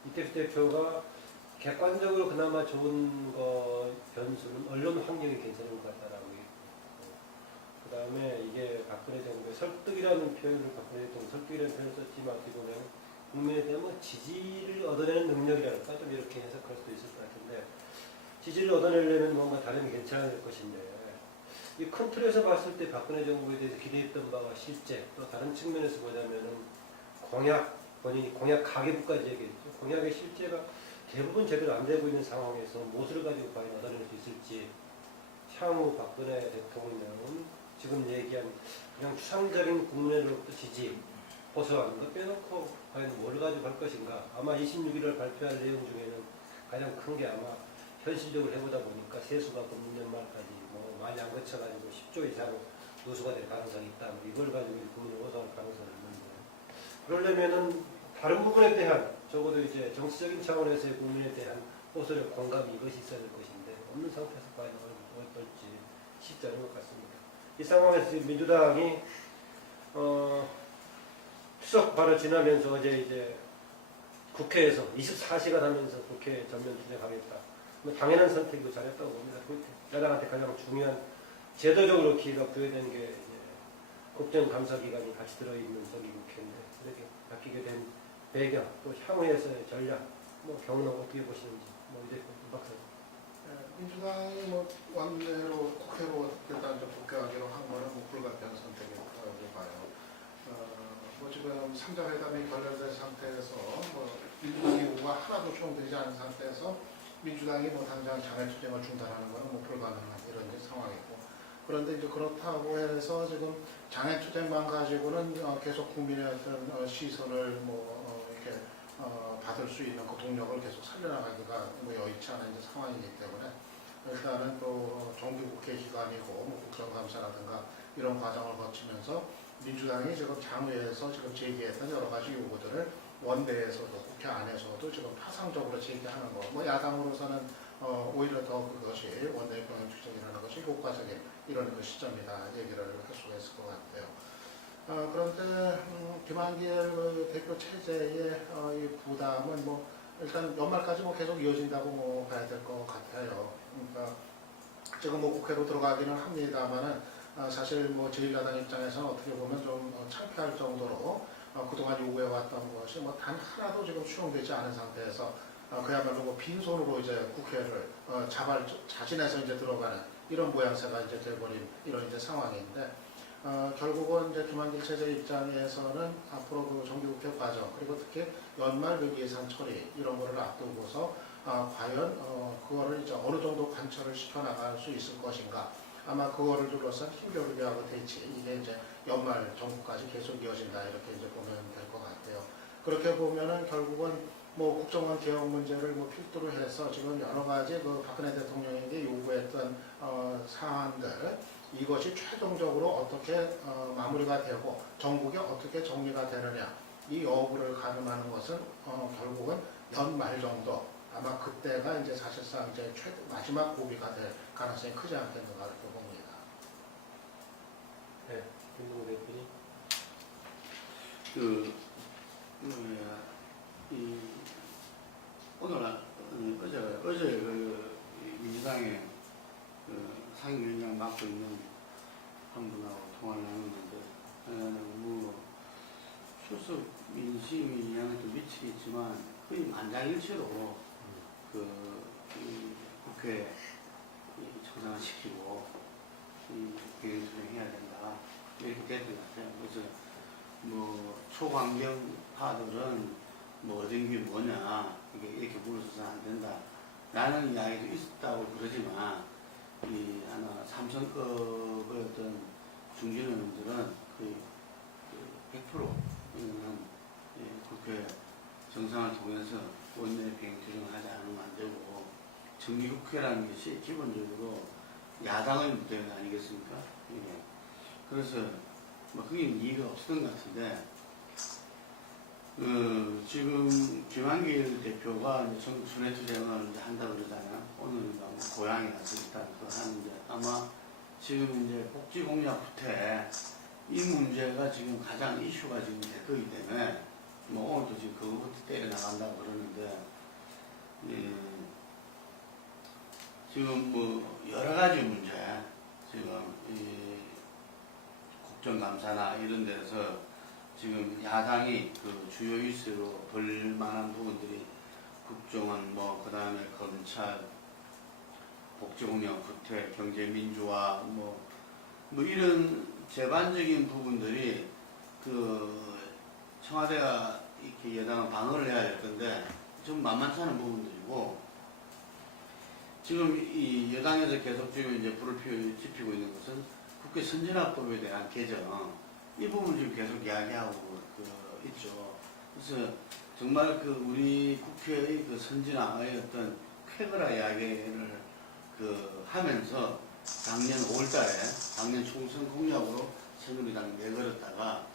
이태수 대표가 객관적으로 그나마 좋은 변수는 언론 환경이 괜찮은 것 같다라고 했고 그 다음에 이게 박근혜 정부의 설득이라는 표현을 박근혜 대통령 설득이라는 표현을 썼지만 어떻게 보면 국민에 대한 지지를 얻어내는 능력이랄까 좀 이렇게 해석할 수도 있을 것 같은데 지지를 얻어내려면 뭔가 다른 게 괜찮을 것인데 이 큰 틀에서 봤을 때 박근혜 정부에 대해서 기대했던 바와 실제 또 다른 측면에서 보자면은 본인이 공약 가계부까지 얘기했죠. 공약의 실제가 대부분 제대로 안 되고 있는 상황에서 무엇을 가지고 과연 얻어낼 수 있을지 향후 박근혜 대통령은 지금 얘기한 그냥 추상적인 국민으로부터 지지 호소하는 거 빼놓고 과연 뭘 가지고 할 것인가. 아마 26일을 발표할 내용 중에는 가장 큰 게 아마 현실적으로 해보다 보니까 세수가 금년 말까지 뭐 많이 안 거쳐가지고 10조 이상 누수가 될 가능성이 있다. 뭐 이걸 가지고 국민을 호소할 가능성이 있는데 그러려면은 다른 부분에 대한 적어도 이제 정치적인 차원에서의 국민에 대한 호소력 공감이 이것이 있어야 될 것인데 없는 상태에서 과연 어떨지 쉽지 않은 것 같습니다. 이 상황에서 지금 민주당이 추석 바로 지나면서 어제 이제 국회에서 24시간 하면서 국회 전면 투쟁하겠다. 뭐 당연한 선택이고 잘했다고 봅니다. 야당한테 가장 중요한 제도적으로 기회가 부여된 게 이제 국정감사기관이 같이 들어있는 정기국회인데 이렇게 바뀌게 된 배경 또 향후에서의 전략 뭐 경로 어떻게 보시는지 뭐 이제 박사님. 민주당이 뭐 원내로 국회로 일단 좀 복귀하기로 한 거는 뭐 불가피한 선택이라고 봐요. 뭐 지금 3자 회담이 결렬된 상태에서 뭐 민주당 요구가 하나도 수용되지 않은 상태에서 민주당이 뭐 당장 장외투쟁을 중단하는 거는 뭐 불가능한 이런 상황이고, 그런데 이제 그렇다고 해서 지금 장외투쟁만 가지고는 계속 국민의 어떤 시선을 뭐 이렇게 받을 수 있는 그 동력을 계속 살려나가기가 뭐 여의치 않은 이제 상황이기 때문에 일단은 또 정기국회 기간이고 뭐 국정감사라든가 이런 과정을 거치면서 민주당이 지금 장외에서 지금 제기했던 여러 가지 요구들을 원내에서도 국회 안에서도 지금 파상적으로 제기하는 거, 뭐 야당으로서는 오히려 더 그것이 원내 병행 추진이라는 것이 효과적인 이런 그 시점이다 얘기를 할 수가 있을 것 같아요. 그런데 김한길 그 대표 체제의 이 부담은 뭐 일단 연말까지 뭐 계속 이어진다고 뭐 봐야 될 것 같아요. 그러니까 지금 뭐 국회로 들어가기는 합니다만은 사실 뭐 제1야당 입장에서는 어떻게 보면 좀 창피할 정도로 그동안 요구해왔던 것이 뭐 단 하나도 지금 수용되지 않은 상태에서 그야말로 뭐 빈손으로 이제 국회를 자진해서 이제 들어가는 이런 모양새가 이제 돼버린 이런 이제 상황인데, 결국은 이제 김한길 체제 입장에서는 앞으로 그 정기국회 과정 그리고 특히 연말 그 예산 처리 이런 거를 앞두고서 과연 그거를 이제 어느 정도 관철을 시켜나갈 수 있을 것인가. 아마 그거를 둘러싼 힘겨루기하고 대치, 이게 이제 연말 정부까지 계속 이어진다 이렇게 이제 보면 될 것 같아요. 그렇게 보면은 결국은 뭐 국정원 개혁 문제를 뭐 필두로 해서 지금 여러 가지 그 박근혜 대통령에게 요구했던 사안들, 이것이 최종적으로 어떻게 마무리가 되고 전국에 어떻게 정리가 되느냐, 이 여부를 가늠하는 것은 결국은 연말 정도, 아마 그때가 이제 사실상 이제 마지막 고비가 될 가능성이 크지 않겠는가 이렇게 봅니다. 네, 김동우 대표님. 어제 그 민주당의 상임위원장 맡고 있는 한 분하고 통화를 나눴는데, 뭐 추석 민심이 영향도 미치겠지만 거의 만장일치로 이 국회 정상화시키고 개인투쟁해야 된다 이렇게 됐던 것 같아요. 그래서 뭐 초강경파들은 뭐 얻은 게 뭐냐, 이게 이렇게 물러서서 안 된다 라는 이야기도 있었다고 그러지만, 이 하나 삼성급의 어떤 중진의원들은 거의 100%는 국회 정상을 통해서 원내 비행 투쟁을 하지 않으면 안 되고, 정기국회라는 것이 기본적으로 야당의 무대가 아니겠습니까? 예. 그래서 뭐 그게 이해가 없었던 것 같은데, 지금 김한길 대표가 순회 투쟁을 이제 한다고 그러잖아요. 오늘 뭐 고향에 가서 일단 그거 하는데, 아마 지금 이제 복지 공약 후퇴 이 문제가 지금 가장 이슈가 지금 될 거기 때문에 뭐 오늘도 지금 그거부터 때려 나간다고 그러는데, 지금 뭐 여러 가지 문제, 지금 이 국정감사나 이런 데서 지금 야당이 그 주요 이슈로 벌릴 만한 부분들이 국정원, 뭐 그 다음에 검찰, 복지공약 후퇴, 경제민주화, 뭐 이런 제반적인 부분들이 그 청와대가 이렇게 여당은 방어를 해야 될 건데 좀 만만치 않은 부분들이고, 지금 이 여당에서 계속 지금 이제 불을 지피고 있는 것은 국회 선진화법에 대한 개정 이 부분 지금 계속 이야기하고 있죠. 그래서 정말 우리 국회의 선진화의 어떤 쾌거라 이야기를 하면서 작년 5월달에 작년 총선 공약으로 새누리당이 내걸었다가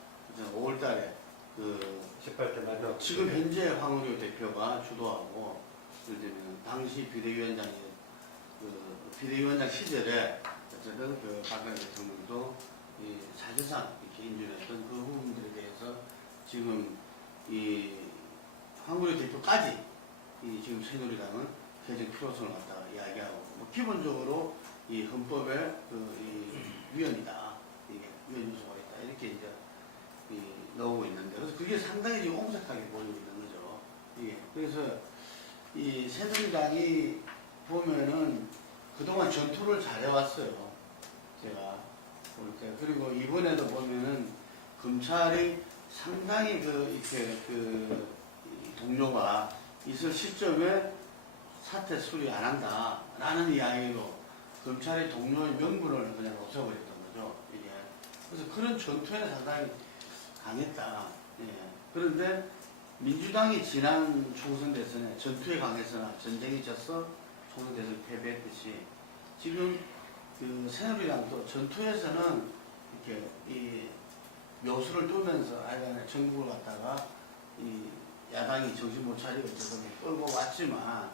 5월달에 18대 마지막 지금 현재 황우려 대표가 주도하고 예를 들면 당시 비대위원장 시절에 어쨌든 박근혜 대통령도 사실상 이렇게 인준했던 그 부분들에 대해서 지금 이 황우려 대표까지 지금 새누리당은 개정 필요성을 갖다가 이야기하고 기본적으로 이 헌법에 이 위헌이다, 이게 위헌 요소가 있다 이렇게 이제 나오고 있는데 그래서 그게 상당히 지금 옹색하게 보이고 있는 거죠. 이게 그래서 이 새누리당이 보면은 그동안 전투를 잘해왔어요. 제가 볼 때. 그리고 이번에도 보면은 검찰이 상당히 이렇게 이 동료가 있을 시점에 사태 수리 안 한다라는 이야기로 검찰의 동료의 명분을 그냥 없애버렸던 거죠. 이게. 그래서 그런 전투에 상당히 강했다. 예. 그런데 민주당이 지난 총선 대선에 전투에 강해서나 전쟁이 져서 총선 대선 패배했듯이 지금 새누리당도 전투에서는 이렇게 이 묘수를 두면서 하여간에 정국을 갖다가 이 야당이 정신 못 차리고 어쨌든 끌고 왔지만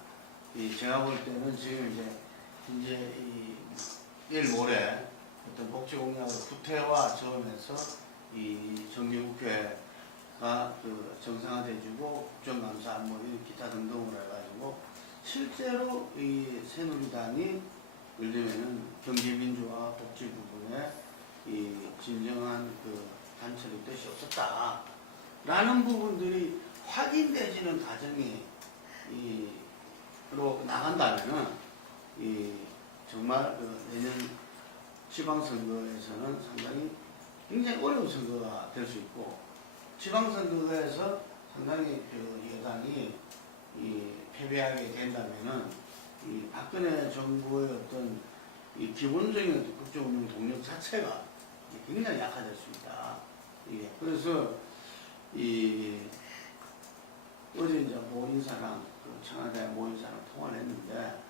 제가 볼 때는 지금 이제 내일 모레 어떤 복지 공약을 구태와 저으면서 이 정기국회가 정상화돼주고 국정감사 이런 기타 등등으로 해가지고 실제로 이 새누리당이 예를 들면은 경제민주화 복지 부분에 이 진정한 단체의 뜻이 없었다라는 부분들이 확인되지는 과정이 로 나간다면은 정말 내년 지방선거에서는 상당히 굉장히 어려운 선거가 될 수 있고 지방선거에서 상당히 여당이 패배하게 된다면은 박근혜 정부의 어떤 기본적인 국정운영 동력 자체가 굉장히 약화될 수 있다. 그래서 어제 이제 모인사랑 청와대 모인사랑 통화를 했는데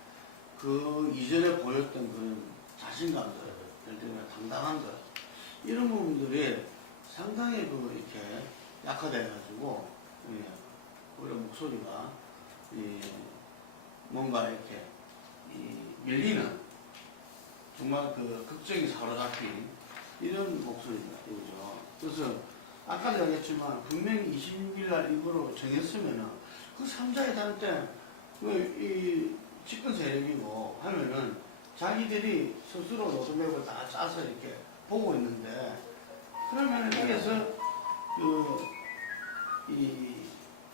이전에 보였던 그런 자신감들, 예를 들면 당당한 것 이런 부분들이 상당히 이렇게 약화돼가지고 우리 목소리가 뭔가 이렇게 밀리는 정말 걱정이 사로잡힌 이런 목소리입니다. 이거죠. 그래서 아까도 얘기했지만 분명히 26일 날 이거로 정했으면은 그 3자의 단 때 이 집권 세력이고 하면은 자기들이 스스로 로드맵을 다 짜서 이렇게 보고 있는데 그러면 여기서 이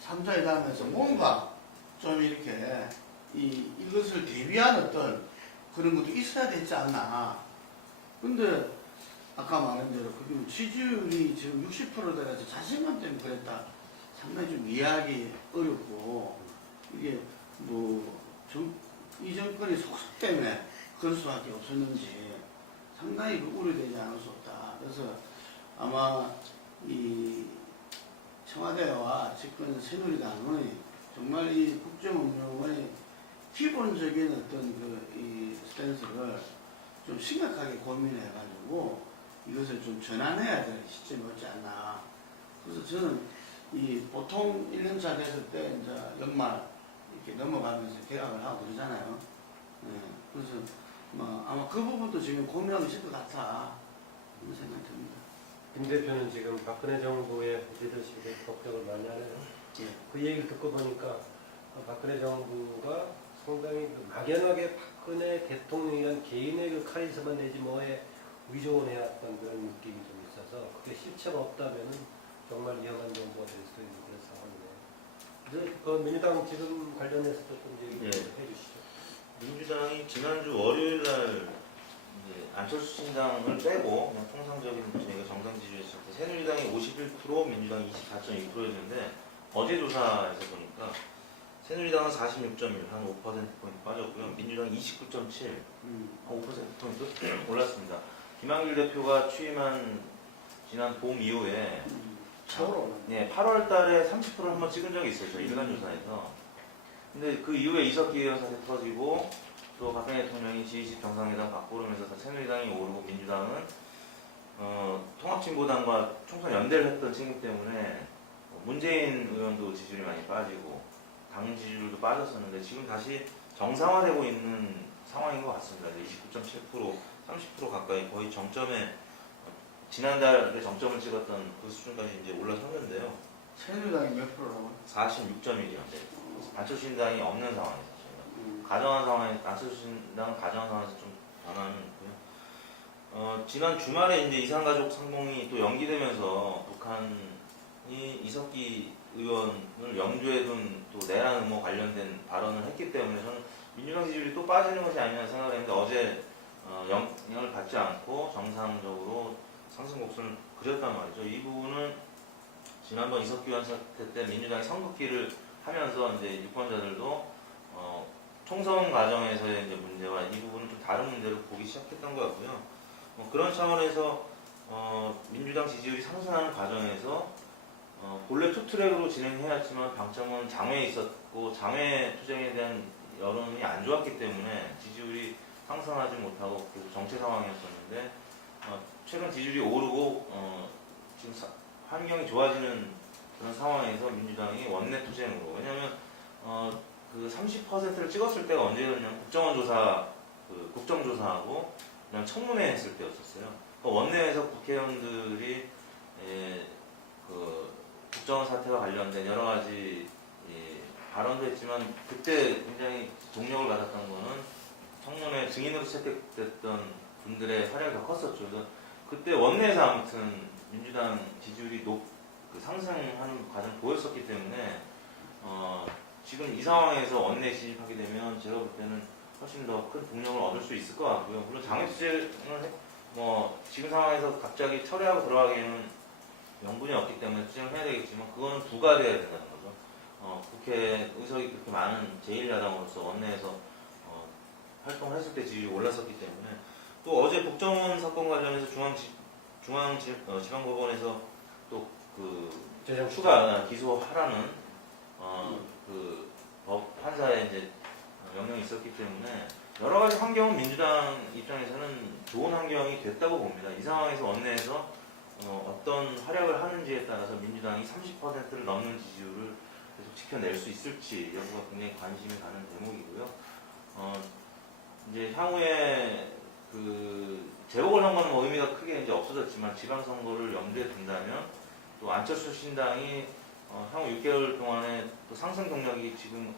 3자의 단에서 뭔가 좀 이렇게 이것을 대비한 어떤 그런 것도 있어야 되지 않나. 근데 아까 말한 대로 그게 지지율이 지금 60%대라서 자신감 때문에 그랬다. 상당히 좀 이해하기 어렵고 이게 이 정권의 속속 때문에 그럴 수밖에 없었는지 상당히 우려되지 않을 수 없다. 그래서 아마 이 청와대와 집권 새누리당의 정말 이 국정운영의 기본적인 어떤 이 스탠스를 좀 심각하게 고민해가지고 이것을 좀 전환해야 될 시점이 오지 않나. 그래서 저는 보통 1년차 됐을 때 이제 연말 이렇게 넘어가면서 개각을 하고 그러잖아요. 네. 그래서 아마 그 부분도 지금 고민하고 있을 것 같아. 이런 생각이 듭니다. 김 대표는 지금 박근혜 정부의 리더십에 걱정을 많이 하네요. 예. 그 얘기를 듣고 보니까 박근혜 정부가 상당히 막연하게 박근혜 대통령이란 개인의 카리스마 내지 뭐에 의존해왔던 그런 느낌이 좀 있어서 그게 실체가 없다면은 정말 위험한 정부가 될 수도 있는 그런 상황이네요. 그래서 민주당 지금 관련해서도 좀 얘기 좀 해주시죠. 민주당이 지난주 월요일 날 안철수 신당을 빼고 그냥 통상적인 저희가 정당 지지였을 때 새누리당이 51%, 민주당이 24.2%였는데 어제 조사에서 보니까 새누리당은 46.1, 한 5%포인트 빠졌고요. 민주당이 29.7, 한 5%포인트 올랐습니다. 김한길 대표가 취임한 지난 봄 이후에 서로 예, 8월 달에 30%를 한번 찍은 적이 있어요. 저 일간 조사에서. 근데 그 이후에 이석기 의원 사태 터지고 또 박근혜 대통령이 G20 정상회담 각보름에서 새누리당이 오르고 민주당은 통합진보당과 총선 연대를 했던 책임 때문에 문재인 의원도 지지율이 많이 빠지고 당 지지율도 빠졌었는데 지금 다시 정상화되고 있는 상황인 것 같습니다. 29.7%, 30% 가까이 거의 정점에 지난달에 정점을 찍었던 그 수준까지 이제 올라섰는데요. 새누리당이 몇 프로라고? 46.1이요. 안철수신당이 없는 상황에서 가정한 상황에 안철수신당은 가정한 상황에서 좀 변화는 있고요. 지난 주말에 이제 이산가족 상봉이 또 연기되면서 북한이 이석기 의원을 염두에 둔 또 내란 음모 관련된 발언을 했기 때문에 저는 민주당 지지율이 또 빠지는 것이 아니냐는 생각을 했는데 어제 영향을 받지 않고 정상적으로 상승 곡선을 그렸단 말이죠. 이 부분은 지난번 이석기 의원 사태 때 민주당이 선긋기를 하면서 이제 유권자들도 총선 과정에서의 이제 문제와 이 부분은 좀 다른 문제로 보기 시작했던 것 같고요. 그런 차원에서 민주당 지지율이 상승하는 과정에서 본래 투트랙으로 진행해야 했지만 방점은 장외에 있었고 장외 투쟁에 대한 여론이 안 좋았기 때문에 지지율이 상승하지 못하고 계속 정체 상황이었었는데 최근 지지율이 오르고 지금 환경이 좋아지는 그런 상황에서 민주당이 원내 투쟁으로 왜냐하면 그 30%를 찍었을 때가 언제였냐면 국정조사하고 그냥 청문회 했을 때였었어요. 원내에서 국회의원들이 그 국정원 사태와 관련된 여러 가지 발언도 했지만 그때 굉장히 동력을 받았던 거는 청문회 증인으로 채택됐던 분들의 활약이 더 컸었죠. 그래서 그때 원내에서 아무튼 민주당 지지율이 상승하는 과정을 보였었기 때문에 지금 이 상황에서 원내에 진입하게 되면 제가 볼 때는 훨씬 더 큰 동력을 얻을 수 있을 것 같고요. 물론 장외투쟁을 지금 상황에서 갑자기 철회하고 들어가기에는 명분이 없기 때문에 투쟁을 해야 되겠지만 그거는 부과돼야 된다는 거죠. 국회 의석이 그렇게 많은 제1야당으로서 원내에서 활동을 했을 때 지지율이 올랐었기 때문에 또 어제 국정원 사건 관련해서 지방법원에서 또 그 추가 기소하라는 그 법 판사의 이제 명령이 있었기 때문에 여러 가지 환경은 민주당 입장에서는 좋은 환경이 됐다고 봅니다. 이 상황에서 원내에서 어떤 활약을 하는지에 따라서 민주당이 30%를 넘는 지지율을 계속 지켜낼 수 있을지 여부가 굉장히 관심이 가는 대목이고요. 이제 향후에 그 재보궐선거는 의미가 크게 이제 없어졌지만 지방선거를 염두에 둔다면 또 안철수 신당이 향후 6개월 동안에 또 상승 동력이 지금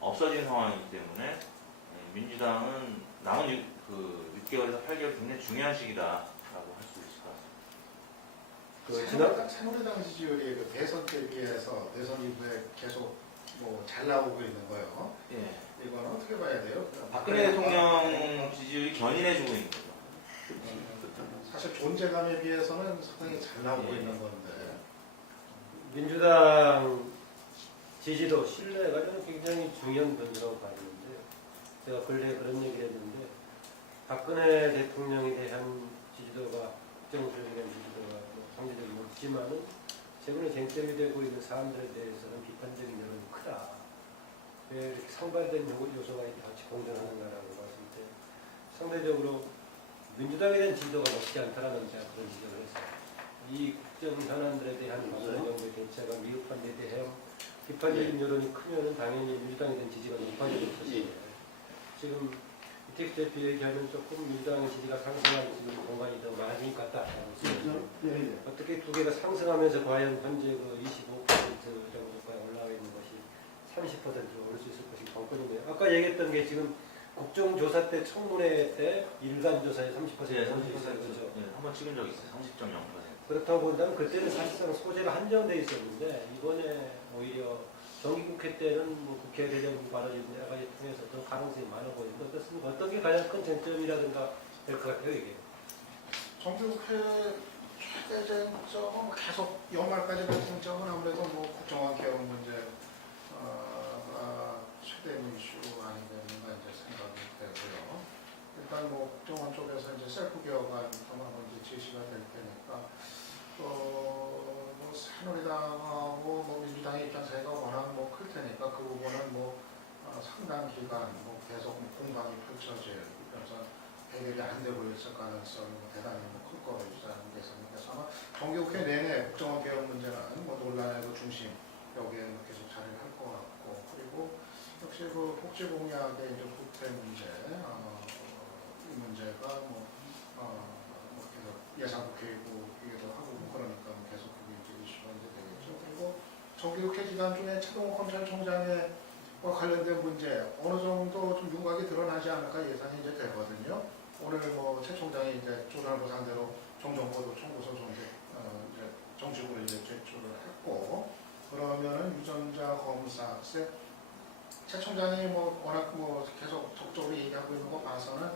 없어진 상황이기 때문에 민주당은 남은 6개월에서 8개월 굉장히 중요한 시기다라고 할 수 있을 것 같습니다. 새누리당 지지율이 그 대선 때 비해서 대선 이후에 계속 잘 나오고 있는 거예요. 예. 이거는 어떻게 봐야 돼요? 박근혜 대통령 지지율이 견인해주고 있는 거죠. 사실 존재감에 비해서는 상당히 잘 나오고 있는 건데. 민주당 지지도 신뢰가 저는 굉장히 중요한 변수라고 봐지는데 제가 근래에 그런 얘기를 했는데 박근혜 대통령에 대한 지지도가 국정수행에 대한 지지도가 상대적으로 높지만은 최근에 쟁점이 되고 있는 사람들에 대해서는 비판적인 여론이 크다. 왜 이렇게 상반된 요소가 같이 공존하는가라고 봤을 때 상대적으로 민주당에 대한 지지도가 높지 않다라는 제가 그런 지적을 했어요. 이 국정 현안들에 대한 박근혜 정부의 대처가 미흡한 데 대해 비판적인 여론이 크면은 당연히 민주당에 대한 지지가 높아질 것이에요. 지금 이택수 대표 얘기하면 조금 민주당의 지지가 상승한 지금 공간이 더 많이 같다라고 생각해요. 어떻게 두 개가 상승하면서 과연 현재 그 25% 정도까지 올라가 있는 것이 30%로 오를 수 있을 것이 관건이네요. 아까 얘기했던 게 지금 국정조사 때 청문회 때 일간조사에 30% 예, 30% 그렇죠. 예, 한번 찍은 적이 있어요. 30.0%. 그렇다고 본다면 그때는 사실상 소재가 한정되어 있었는데 이번에 오히려 정기국회 때는 국회 대정 발언이나 여러 가지 통해서 더 가능성이 많아 보이는데 어떻습니까? 어떤 게 가장 큰 쟁점이라든가 될 것 같아요 이게? 정기국회 최대 쟁점은 계속 연말까지 갈 쟁점은 아무래도 국정원 개혁 문제가 최대 이슈 아니겠는가 이제 생각이 되고요. 일단 일단 뭐 국정원 쪽에서 이제 셀프 개혁안 한번 이제 제시가 될 테니까 뭐 새누리당하고 뭐 민주당의 입장 차이가 워낙 뭐 클 테니까 그 부분은 뭐 상당 기간 뭐 계속 뭐 공방이 펼쳐질 그래서 해결이 안 되고 있을 가능성이 뭐 대단히 클 거로 유사하는 예상입니다. 아마 정기국회 내내 국정원 개혁 문제는 뭐 논란의 그 중심 여기에 계속 자리를 할 것 같고 그리고 역시 그 복지 공약의 이제 국회 문제 이 문제가 뭐 계속 예산 국회이기도 하고 뭐 그러니까 뭐 계속 그게 이제 이슈가 이제 되겠죠. 그리고 정기국회 기간 중에 최동호 검찰총장의 관련된 문제 어느 정도 좀 윤곽이 드러나지 않을까 예상이 이제 되거든요. 오늘 뭐 최 총장이 이제 조사부 상대로 종전보도 청구 소송 이제 정식으로 이제 제출을 했고 그러면은 유전자 검사 최 총장이 뭐 워낙 뭐 계속 적극적으로 얘기하고 있는 거 봐서는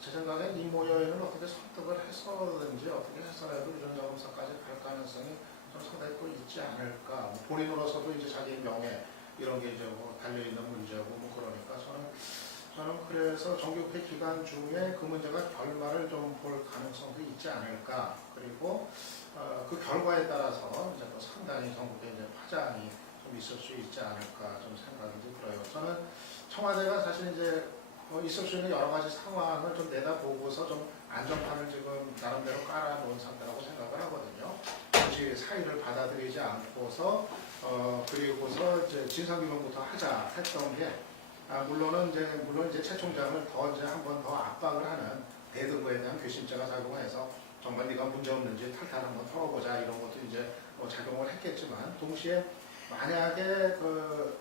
제 생각에 이 모여에는 어떻게 설득을 해서든지 어떻게 해서라도 유전자 검사까지 갈 가능성이 좀 상당히 또 있지 않을까. 뭐 본인으로서도 이제 자기 명예 이런 게 이제 뭐 달려있는 문제고 뭐 그러니까 저는 그래서 정기국회 기간 중에 그 문제가 결말을 좀 볼 가능성도 있지 않을까. 그리고 그 결과에 따라서 이제 또 상당히 전국에 이제 파장이 좀 있을 수 있지 않을까 좀 생각이 들어요. 저는 청와대가 사실 이제 있을 수 있는 여러 가지 상황을 좀 내다보고서 좀 안전판을 지금 나름대로 깔아놓은 상태라고 생각을 하거든요. 굳이 사의를 받아들이지 않고서 그리고서 이제 진상규명부터 하자 했던 게 물론 이제 최 총장을 더 이제 한 번 더 압박을 하는 대등거에 대한 괘씸죄가 작용해서 정말 네가 문제 없는지 탈탈 한번 털어보자 이런 것도 이제 작용을 했겠지만 동시에 만약에 그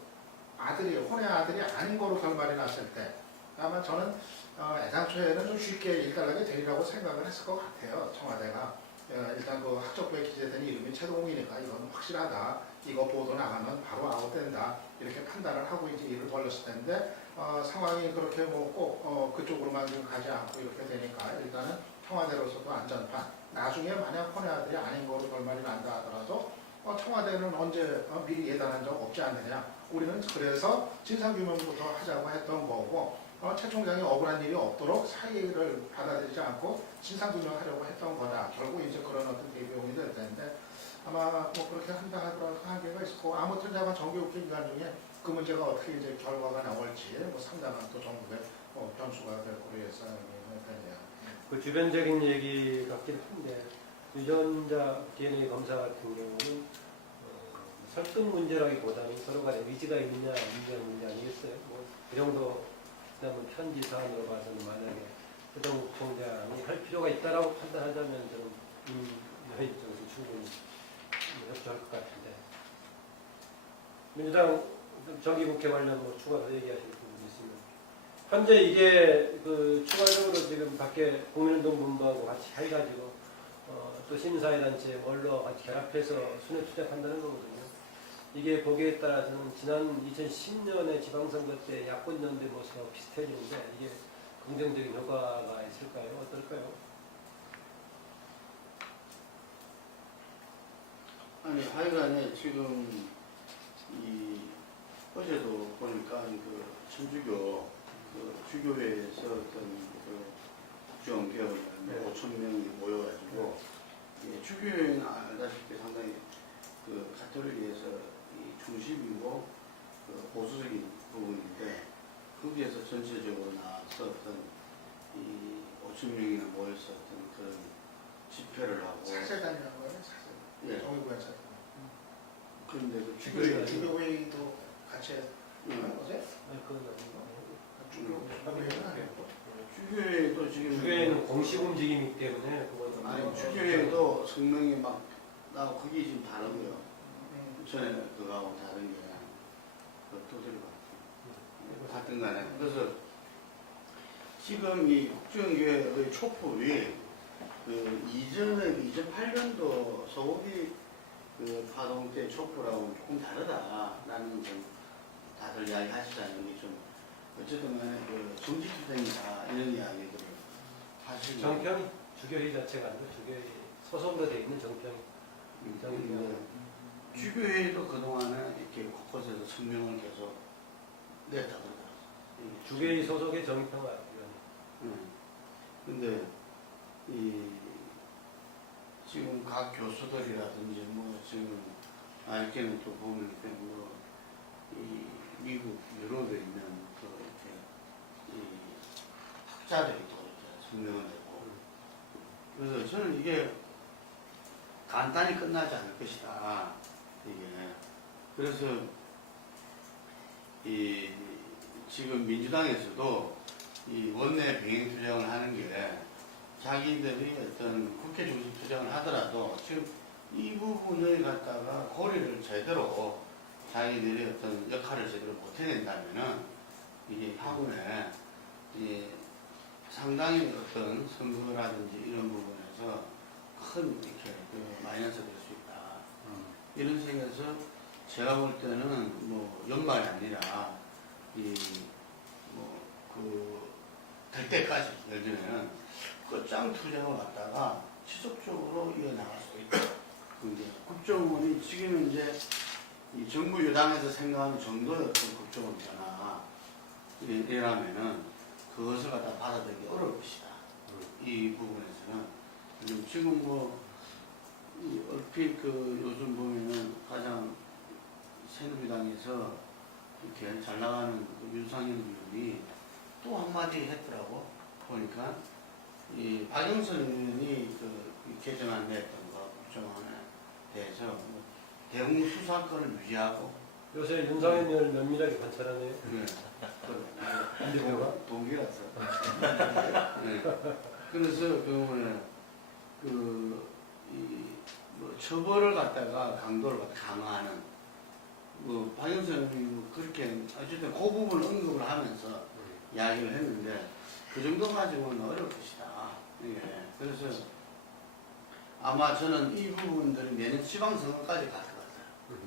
혼의 아들이 아닌 거로 결말이 났을 때 아마 저는 애당초에는 좀 쉽게 일단락이 되리라고 생각을 했을 것 같아요. 청와대가 일단 그 학적부에 기재된 이름이 최동욱이니까 이건 확실하다. 이거 보도 나가면 바로 아웃된다. 이렇게 판단을 하고 이제 일을 벌렸을 텐데 상황이 그렇게 뭐 꼭 그쪽으로만 가지 않고 이렇게 되니까 일단은 청와대로서도 안전판. 나중에 만약 혼의 아들이 아닌 거로 결말이 난다 하더라도 청와대는 언제 미리 예단한 적 없지 않느냐. 우리는 그래서 진상규명부터 하자고 했던 거고 최 총장이 억울한 일이 없도록 사의를 받아들이지 않고 진상규명하려고 했던 거다. 결국 이제 그런 어떤 대비용이 될 텐데 아마 뭐 그렇게 한다 하더라도 한계가 있을 거고 아무튼 아마 정기국회 기간 중에 그 문제가 어떻게 이제 결과가 나올지 뭐 상당한 또 전국에 변수가 될 거로 예상이 되네요. 그 주변적인 얘기 같긴 한데 유전자 DNA 검사 같은 경우는 설득 문제라기보다는 서로 간에 의지가 있느냐 없느냐 문제 아니겠어요? 뭐 그 정도 그다음에 편지 사안으로 봐서는 만약에 최동욱 총장이 할 필요가 있다라고 판단하자면 저는 여인 쪽에서 충분히 협조할 것 같은데 민주당 정기국회 관련으로 추가로 얘기하실 부분이 있으면 현재 이게 그 추가적으로 지금 밖에 국민운동 본부하고 같이 해가지고 또 시민사회단체 원로 같이 결합해서 순회 투쟁한다는 거거든요. 이게 보기에 따라서는 지난 2010년에 지방선거 때 야권연대 모습하고 비슷해지는데 이게 긍정적인 효과가 있을까요? 어떨까요? 아니 하여간에 지금 어제도 보니까 그 천주교 주교회에서 어떤 그 국정 개혁을 5천 명이 모여가지고 주교회는 알다시피 상당히 그 가톨릭에서 중심이고 그 보수적인 부분인데 거기에서 전체적으로 나와서 어떤 5천 명이나 모여서 어떤 그런 집회를 하고 사세단이라는 거예요. 사세단. 예. 정의구현 사세단. 그런데 그 주교회의도 같이 하는 거죠? 아니 그건 주교회는 아니고. 주교회도 지금 주교회는 공식 움직임이기 때문에 그건 아니 주교회도 성명이 막 나고 그게 지금 다른 거요. 전에 그거하고 다른 게 도저히 같은 간에 그래서 지금 이 국정교회의 촛불이 그 이전에 2008년도 서울이 그 파동 때 촛불하고 조금 다르다라는 좀 다들 이야기하시자는 게 좀 어쨌든 간에 그 정치투쟁이다 이런 이야기들을 하시고 정평이 주교회 자체가 아니고 주교회 소속으로 되어 있는 정평이 주교회도 그동안에 이렇게 곳곳에서 성명을 계속 냈다 그러더라고요. 주교회 소속의 정평화 위원회. 근데 이 지금 각 교수들이라든지 뭐 지금 알게는 또 보면 뭐이 미국 유럽에 있는 그 이렇게 이 학자들이 또 이렇게 설명을 되고 그래서 저는 이게 간단히 끝나지 않을 것이다 이게 그래서 이 지금 민주당에서도 이 원내 병행 투쟁을 하는 게 자기들이 어떤 국회 중심 투쟁을 하더라도 지금 이 부분을 갖다가 고리를 제대로 자기들이 어떤 역할을 제대로 못 해낸다면은 이게 향후에 이 상당히 어떤 선거라든지 이런 부분에서 큰 이렇게 그 마이너스가 될 수 있다. 이런 생각에서 제가 볼 때는 뭐 연말이 아니라 이 뭐 그 될 때까지 예를 들면 끝장 투쟁을 갖다가 지속적으로 이어나갈 수 있다. 그 이제 국정원이 지금 이제 이 정부 여당에서 생각하는 정도의 어떤 국정원 변화 이라면은 그것을 갖다 받아들이기 어려울 것이다. 이 부분에서는 지금 뭐 이 얼핏 그 요즘 보면은 가장 새누리당에서 이렇게 잘 나가는 그 윤상현 의원이 또 한마디 했더라고. 보니까 이 박영선 의원이 그 개정안 냈던 거 국정원에 대해서 뭐 대공 수사권을 유지하고 요새 윤상현 의원을 면밀하게 관찰하네요. 네. 근데 뭐가? 동기라서. 네. 그래서 뭐 처벌을 갖다가 강도를 강화하는 뭐 박영선 의원이 뭐 그렇게 어쨌든 그 부분을 언급을 하면서 이야기를 했는데 그 정도 가지고는 어려울 것이다. 예. 그래서 아마 저는 이 부분들이 내년 지방선거까지 갈 것 같아요.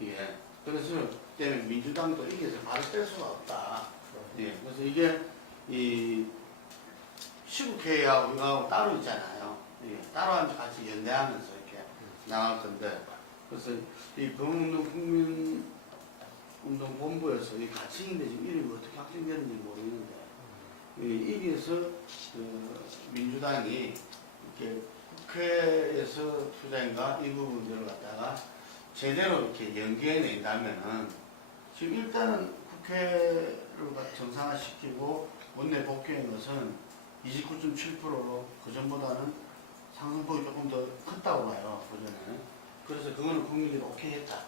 예. 그래서 때문에 민주당도 이겨서 바로 뺄 수가 없다. 예. 그래서 이게 이 시국회의하고 이거하고 따로 있잖아요. 예. 따로 하면서 같이 연대하면서 이렇게 나갈 건데 그래서 이 범운동본부에서 이 같이 있는데 지금 이름이 어떻게 확정되는지 모르겠는데 이게서 그 민주당이 이렇게 국회에서 투쟁과 이 부분들을 갖다가 제대로 이렇게 연계해낸다면은 지금 일단은 국회를 정상화시키고 원내 복귀한 것은 29.7%로 그전보다는 상승폭이 조금 더 컸다고 봐요, 그전에. 그래서 그거는 국민들이 오케이 했다.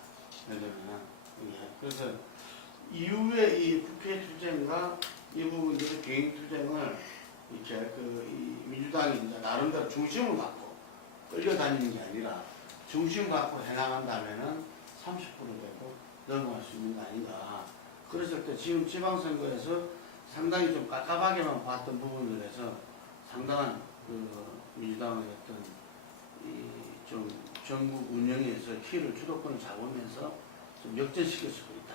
그래서 이후에 이 국회 투쟁과 이 부분들의 개인 투쟁을 이렇게 이 민주당이 이제 나름대로 중심을 갖고 끌려다니는 게 아니라 중심 갖고 해나간다면은 30% 되고 넘어갈 수 있는 거 아닌가. 그랬을 때 지금 지방선거에서 상당히 좀 깝깝하게만 봤던 부분들에서 상당한 그 민주당의 어떤 좀 전국 운영에서 키를 주도권을 잡으면서 좀 역전시킬 수도 있다.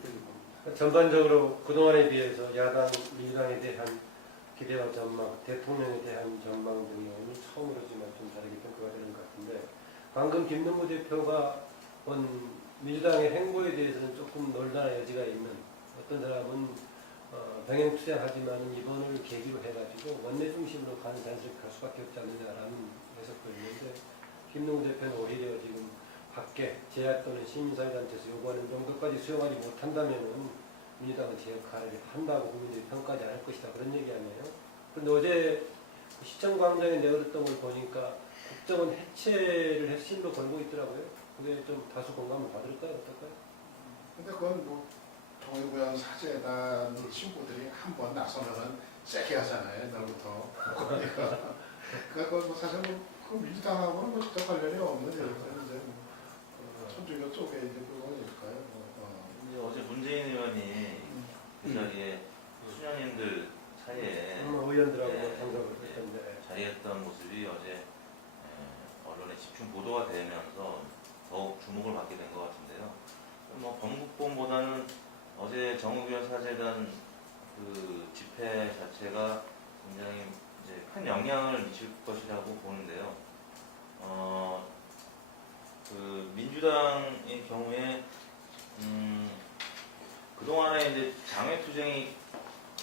그렇게 봅니다. 전반적으로 그동안에 비해서 야당, 민주당에 대한 기대와 전망, 대통령에 대한 전망 등이 오늘 처음으로지만 좀 다르게 평가가 되는 것 같은데 방금 김동구 대표가 본 민주당의 행보에 대해서는 조금 논란의 여지가 있는 어떤 사람은 병행투쟁하지만 이번을 계기로 해가지고 원내 중심으로 가는 단식을 갈 수밖에 없지 않느냐라는 해석도 있는데 김동구 대표는 오히려 지금 밖에 제야 또는 시민사회단체에서 요구하는 정도까지 수용하지 못한다면은 민주당은 제 역할을 한다고 국민들이 평가하지 않을 것이다 그런 얘기 아니에요? 그런데 어제 시청광장에 내걸었던 걸 보니까 국정원 해체를 핵심으로 걸고 있더라고요. 그게 좀 다수 공감을 받을까요? 어떨까요? 근데 그건 뭐 동해구연 사재단 친구들이 한 번 나서면은 세게 하잖아요, 옛날부터. 그러니까 뭐 사실 그 민주당하고는 뭐 직접 관련이 없는 일이거든요. 이제 천주교 쪽에 이제 그거니까요. 이제 어제 문재인 의원이 그 자리에 수녀님들 사이에 의원들하고 네, 참석을 했던데 자리했던 모습이 어제 언론에 집중 보도가 되면서 더욱 주목을 받게 된 것 같은데요. 뭐 건국본보다는 어제 정의교회 사재단 그 집회 자체가 굉장히 이제 큰 영향을 미칠 것이라고 보는데요. 그 민주당의 경우에 그동안에 이제 장외투쟁이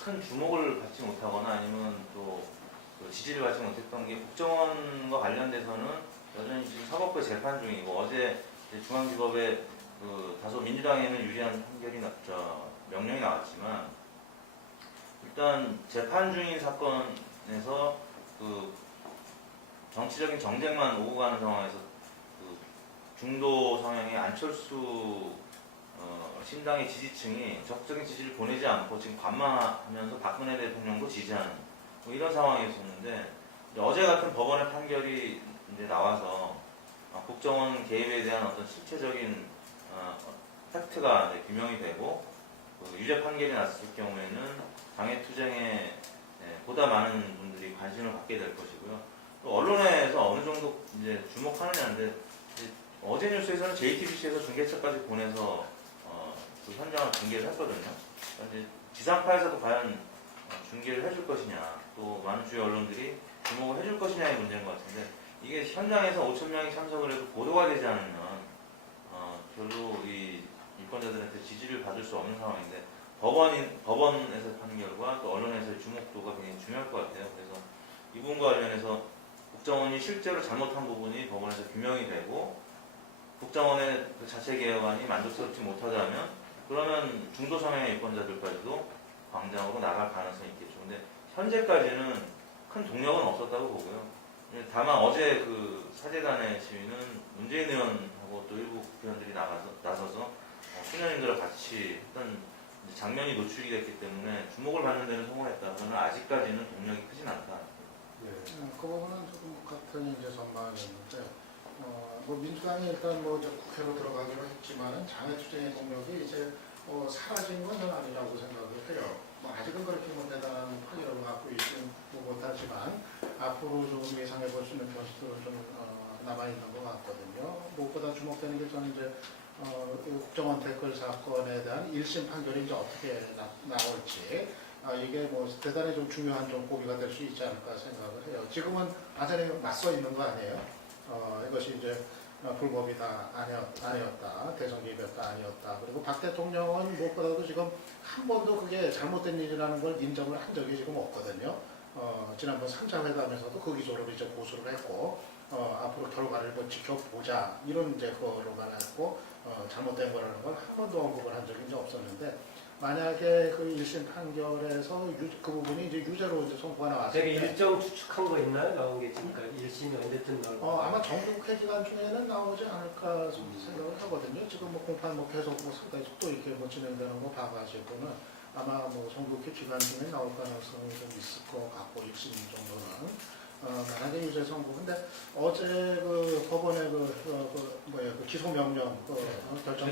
큰 주목을 받지 못하거나 아니면 또그 지지를 받지 못했던 게 국정원과 관련돼서는 여전히 지금 사법부 재판 중이고 어제 이제 중앙지법에 그 다소 민주당에는 유리한 판결이 명령이 나왔지만 일단 재판 중인 사건에서 그 정치적인 정쟁만 오고 가는 상황에서 그 중도 성향의 안철수 신당의 지지층이 적극적인 지지를 보내지 않고 지금 관망하면서 박근혜 대통령도 지지하는 뭐 이런 상황이 있었는데 어제 같은 법원의 판결이 이제 나와서 국정원 개입에 대한 어떤 실체적인 팩트가 이제 규명이 되고 그 유죄 판결이 났을 경우에는 장애투쟁에 보다 많은 분들이 관심을 갖게 될 것이고요. 또 언론에서 어느 정도 이제 주목하느냐인데 어제 뉴스에서는 JTBC에서 중계차까지 보내서 그 현장을 중계를 했거든요. 그러니까 이제 지상파에서도 과연 중계를 해줄 것이냐, 또 많은 주요 언론들이 주목을 해줄 것이냐의 문제인 것 같은데 이게 현장에서 5,000명이 참석을 해도 보도가 되지 않으면 별로 이 유권자들한테 지지를 받을 수 없는 상황인데 법원에서 판결과 또 언론에서의 주목도가 굉장히 중요할 것 같아요. 그래서 이 부분과 관련해서 국정원이 실제로 잘못한 부분이 법원에서 규명이 되고 국정원의 그 자체 개혁안이 만족스럽지 못하다면 그러면 중도 성향의 유권자들까지도 광장으로 나갈 가능성이 있겠죠. 근데 현재까지는 큰 동력은 없었다고 보고요. 다만 어제 그 사재단의 시위는 문재인 의원하고 또 일부 국회의원들이 나서서 수녀님들과 같이 했던 장면이 노출이 됐기 때문에 주목을 받는 데는 성공했다. 그러나 아직까지는 동력이 크진 않다. 네. 그 부분은 조금 같은 이제 전망이었는데, 뭐 민주당이 일단 뭐 이제 국회로 들어가기로 했지만은 장애투쟁의 동력이 이제 사라진 건 아니라고 생각을 해요. 뭐 아직은 그렇게 뭐 대단한 파괴력을 갖고 있지는 못하지만 앞으로 좀 예상해 볼 수 있는 변수들은 좀 남아 있는 것 같거든요. 무엇보다 주목되는 게 저는 이제 국정원 댓글 사건에 대한 1심 판결이 이제 어떻게 나올지. 이게 뭐 대단히 좀 중요한 좀 고비가 될 수 있지 않을까 생각을 해요. 지금은 완전히 맞서 있는 거 아니에요? 이것이 이제 불법이다, 아니었다, 대선 개입이었다, 아니었다. 그리고 박 대통령은 무엇보다도 지금 한 번도 그게 잘못된 일이라는 걸 인정을 한 적이 지금 없거든요. 지난번 3차 회담에서도 그 기조로 이제 고수를 했고, 앞으로 결과를 뭐 지켜보자, 이런 이제 그거로만 했고, 잘못된 거라는 걸 한 번도 언급을 한 적이 이제 없었는데, 만약에 그 1심 판결에서 그 부분이 이제 유죄로 이제 선고가 나왔을 되게 때 일정 추측한 거 있나요? 나온 게 지금까지 1심이 언제쯤 나올까? 아마 정국회 기간 중에는 나오지 않을까 생각을 하거든요. 지금 뭐 공판 뭐 계속 뭐 상당히 속도 있게 뭐 진행되는 거 봐가지고는 아마 뭐 정국회 기간 중에 나올 가능성이 좀 있을 것 같고 1심 정도는. 만약에 유죄 선고. 근데 어제 그 법원의 그 기소 명령 결정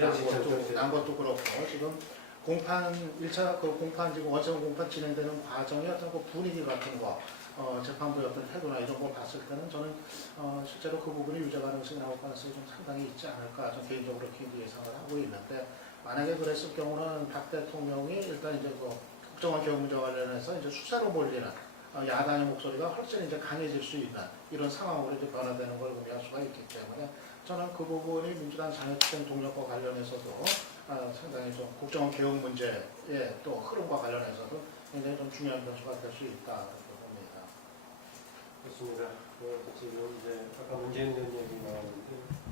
난 것도 그렇고 지금 공판 1차 그 공판 지금 원천 공판 진행되는 과정의 어떤 그 분위기 같은 거 재판부의 어떤 태도나 이런 거 봤을 때는 저는 실제로 그 부분이 유죄 가능성이 나올 가능성이 좀 상당히 있지 않을까 저는 개인적으로 그렇게 예상을 하고 있는데 만약에 그랬을 경우는 박 대통령이 일단 이제 그 국정원 개혁 문제와 관련해서 이제 수사로 몰리는 야당의 목소리가 훨씬 이제 강해질 수 있는 이런 상황으로 이제 변화되는 걸 의미할 수가 있기 때문에 저는 그 부분이 민주당 장애투쟁 동력과 관련해서도 상당히 좀 국정원 개혁 문제의 또 흐름과 관련해서도 굉장히 좀 중요한 변수가 될 수 있다 이렇게 봅니다. 그렇습니다. 지금 이제 아까 문재인 의원 얘기 나왔는데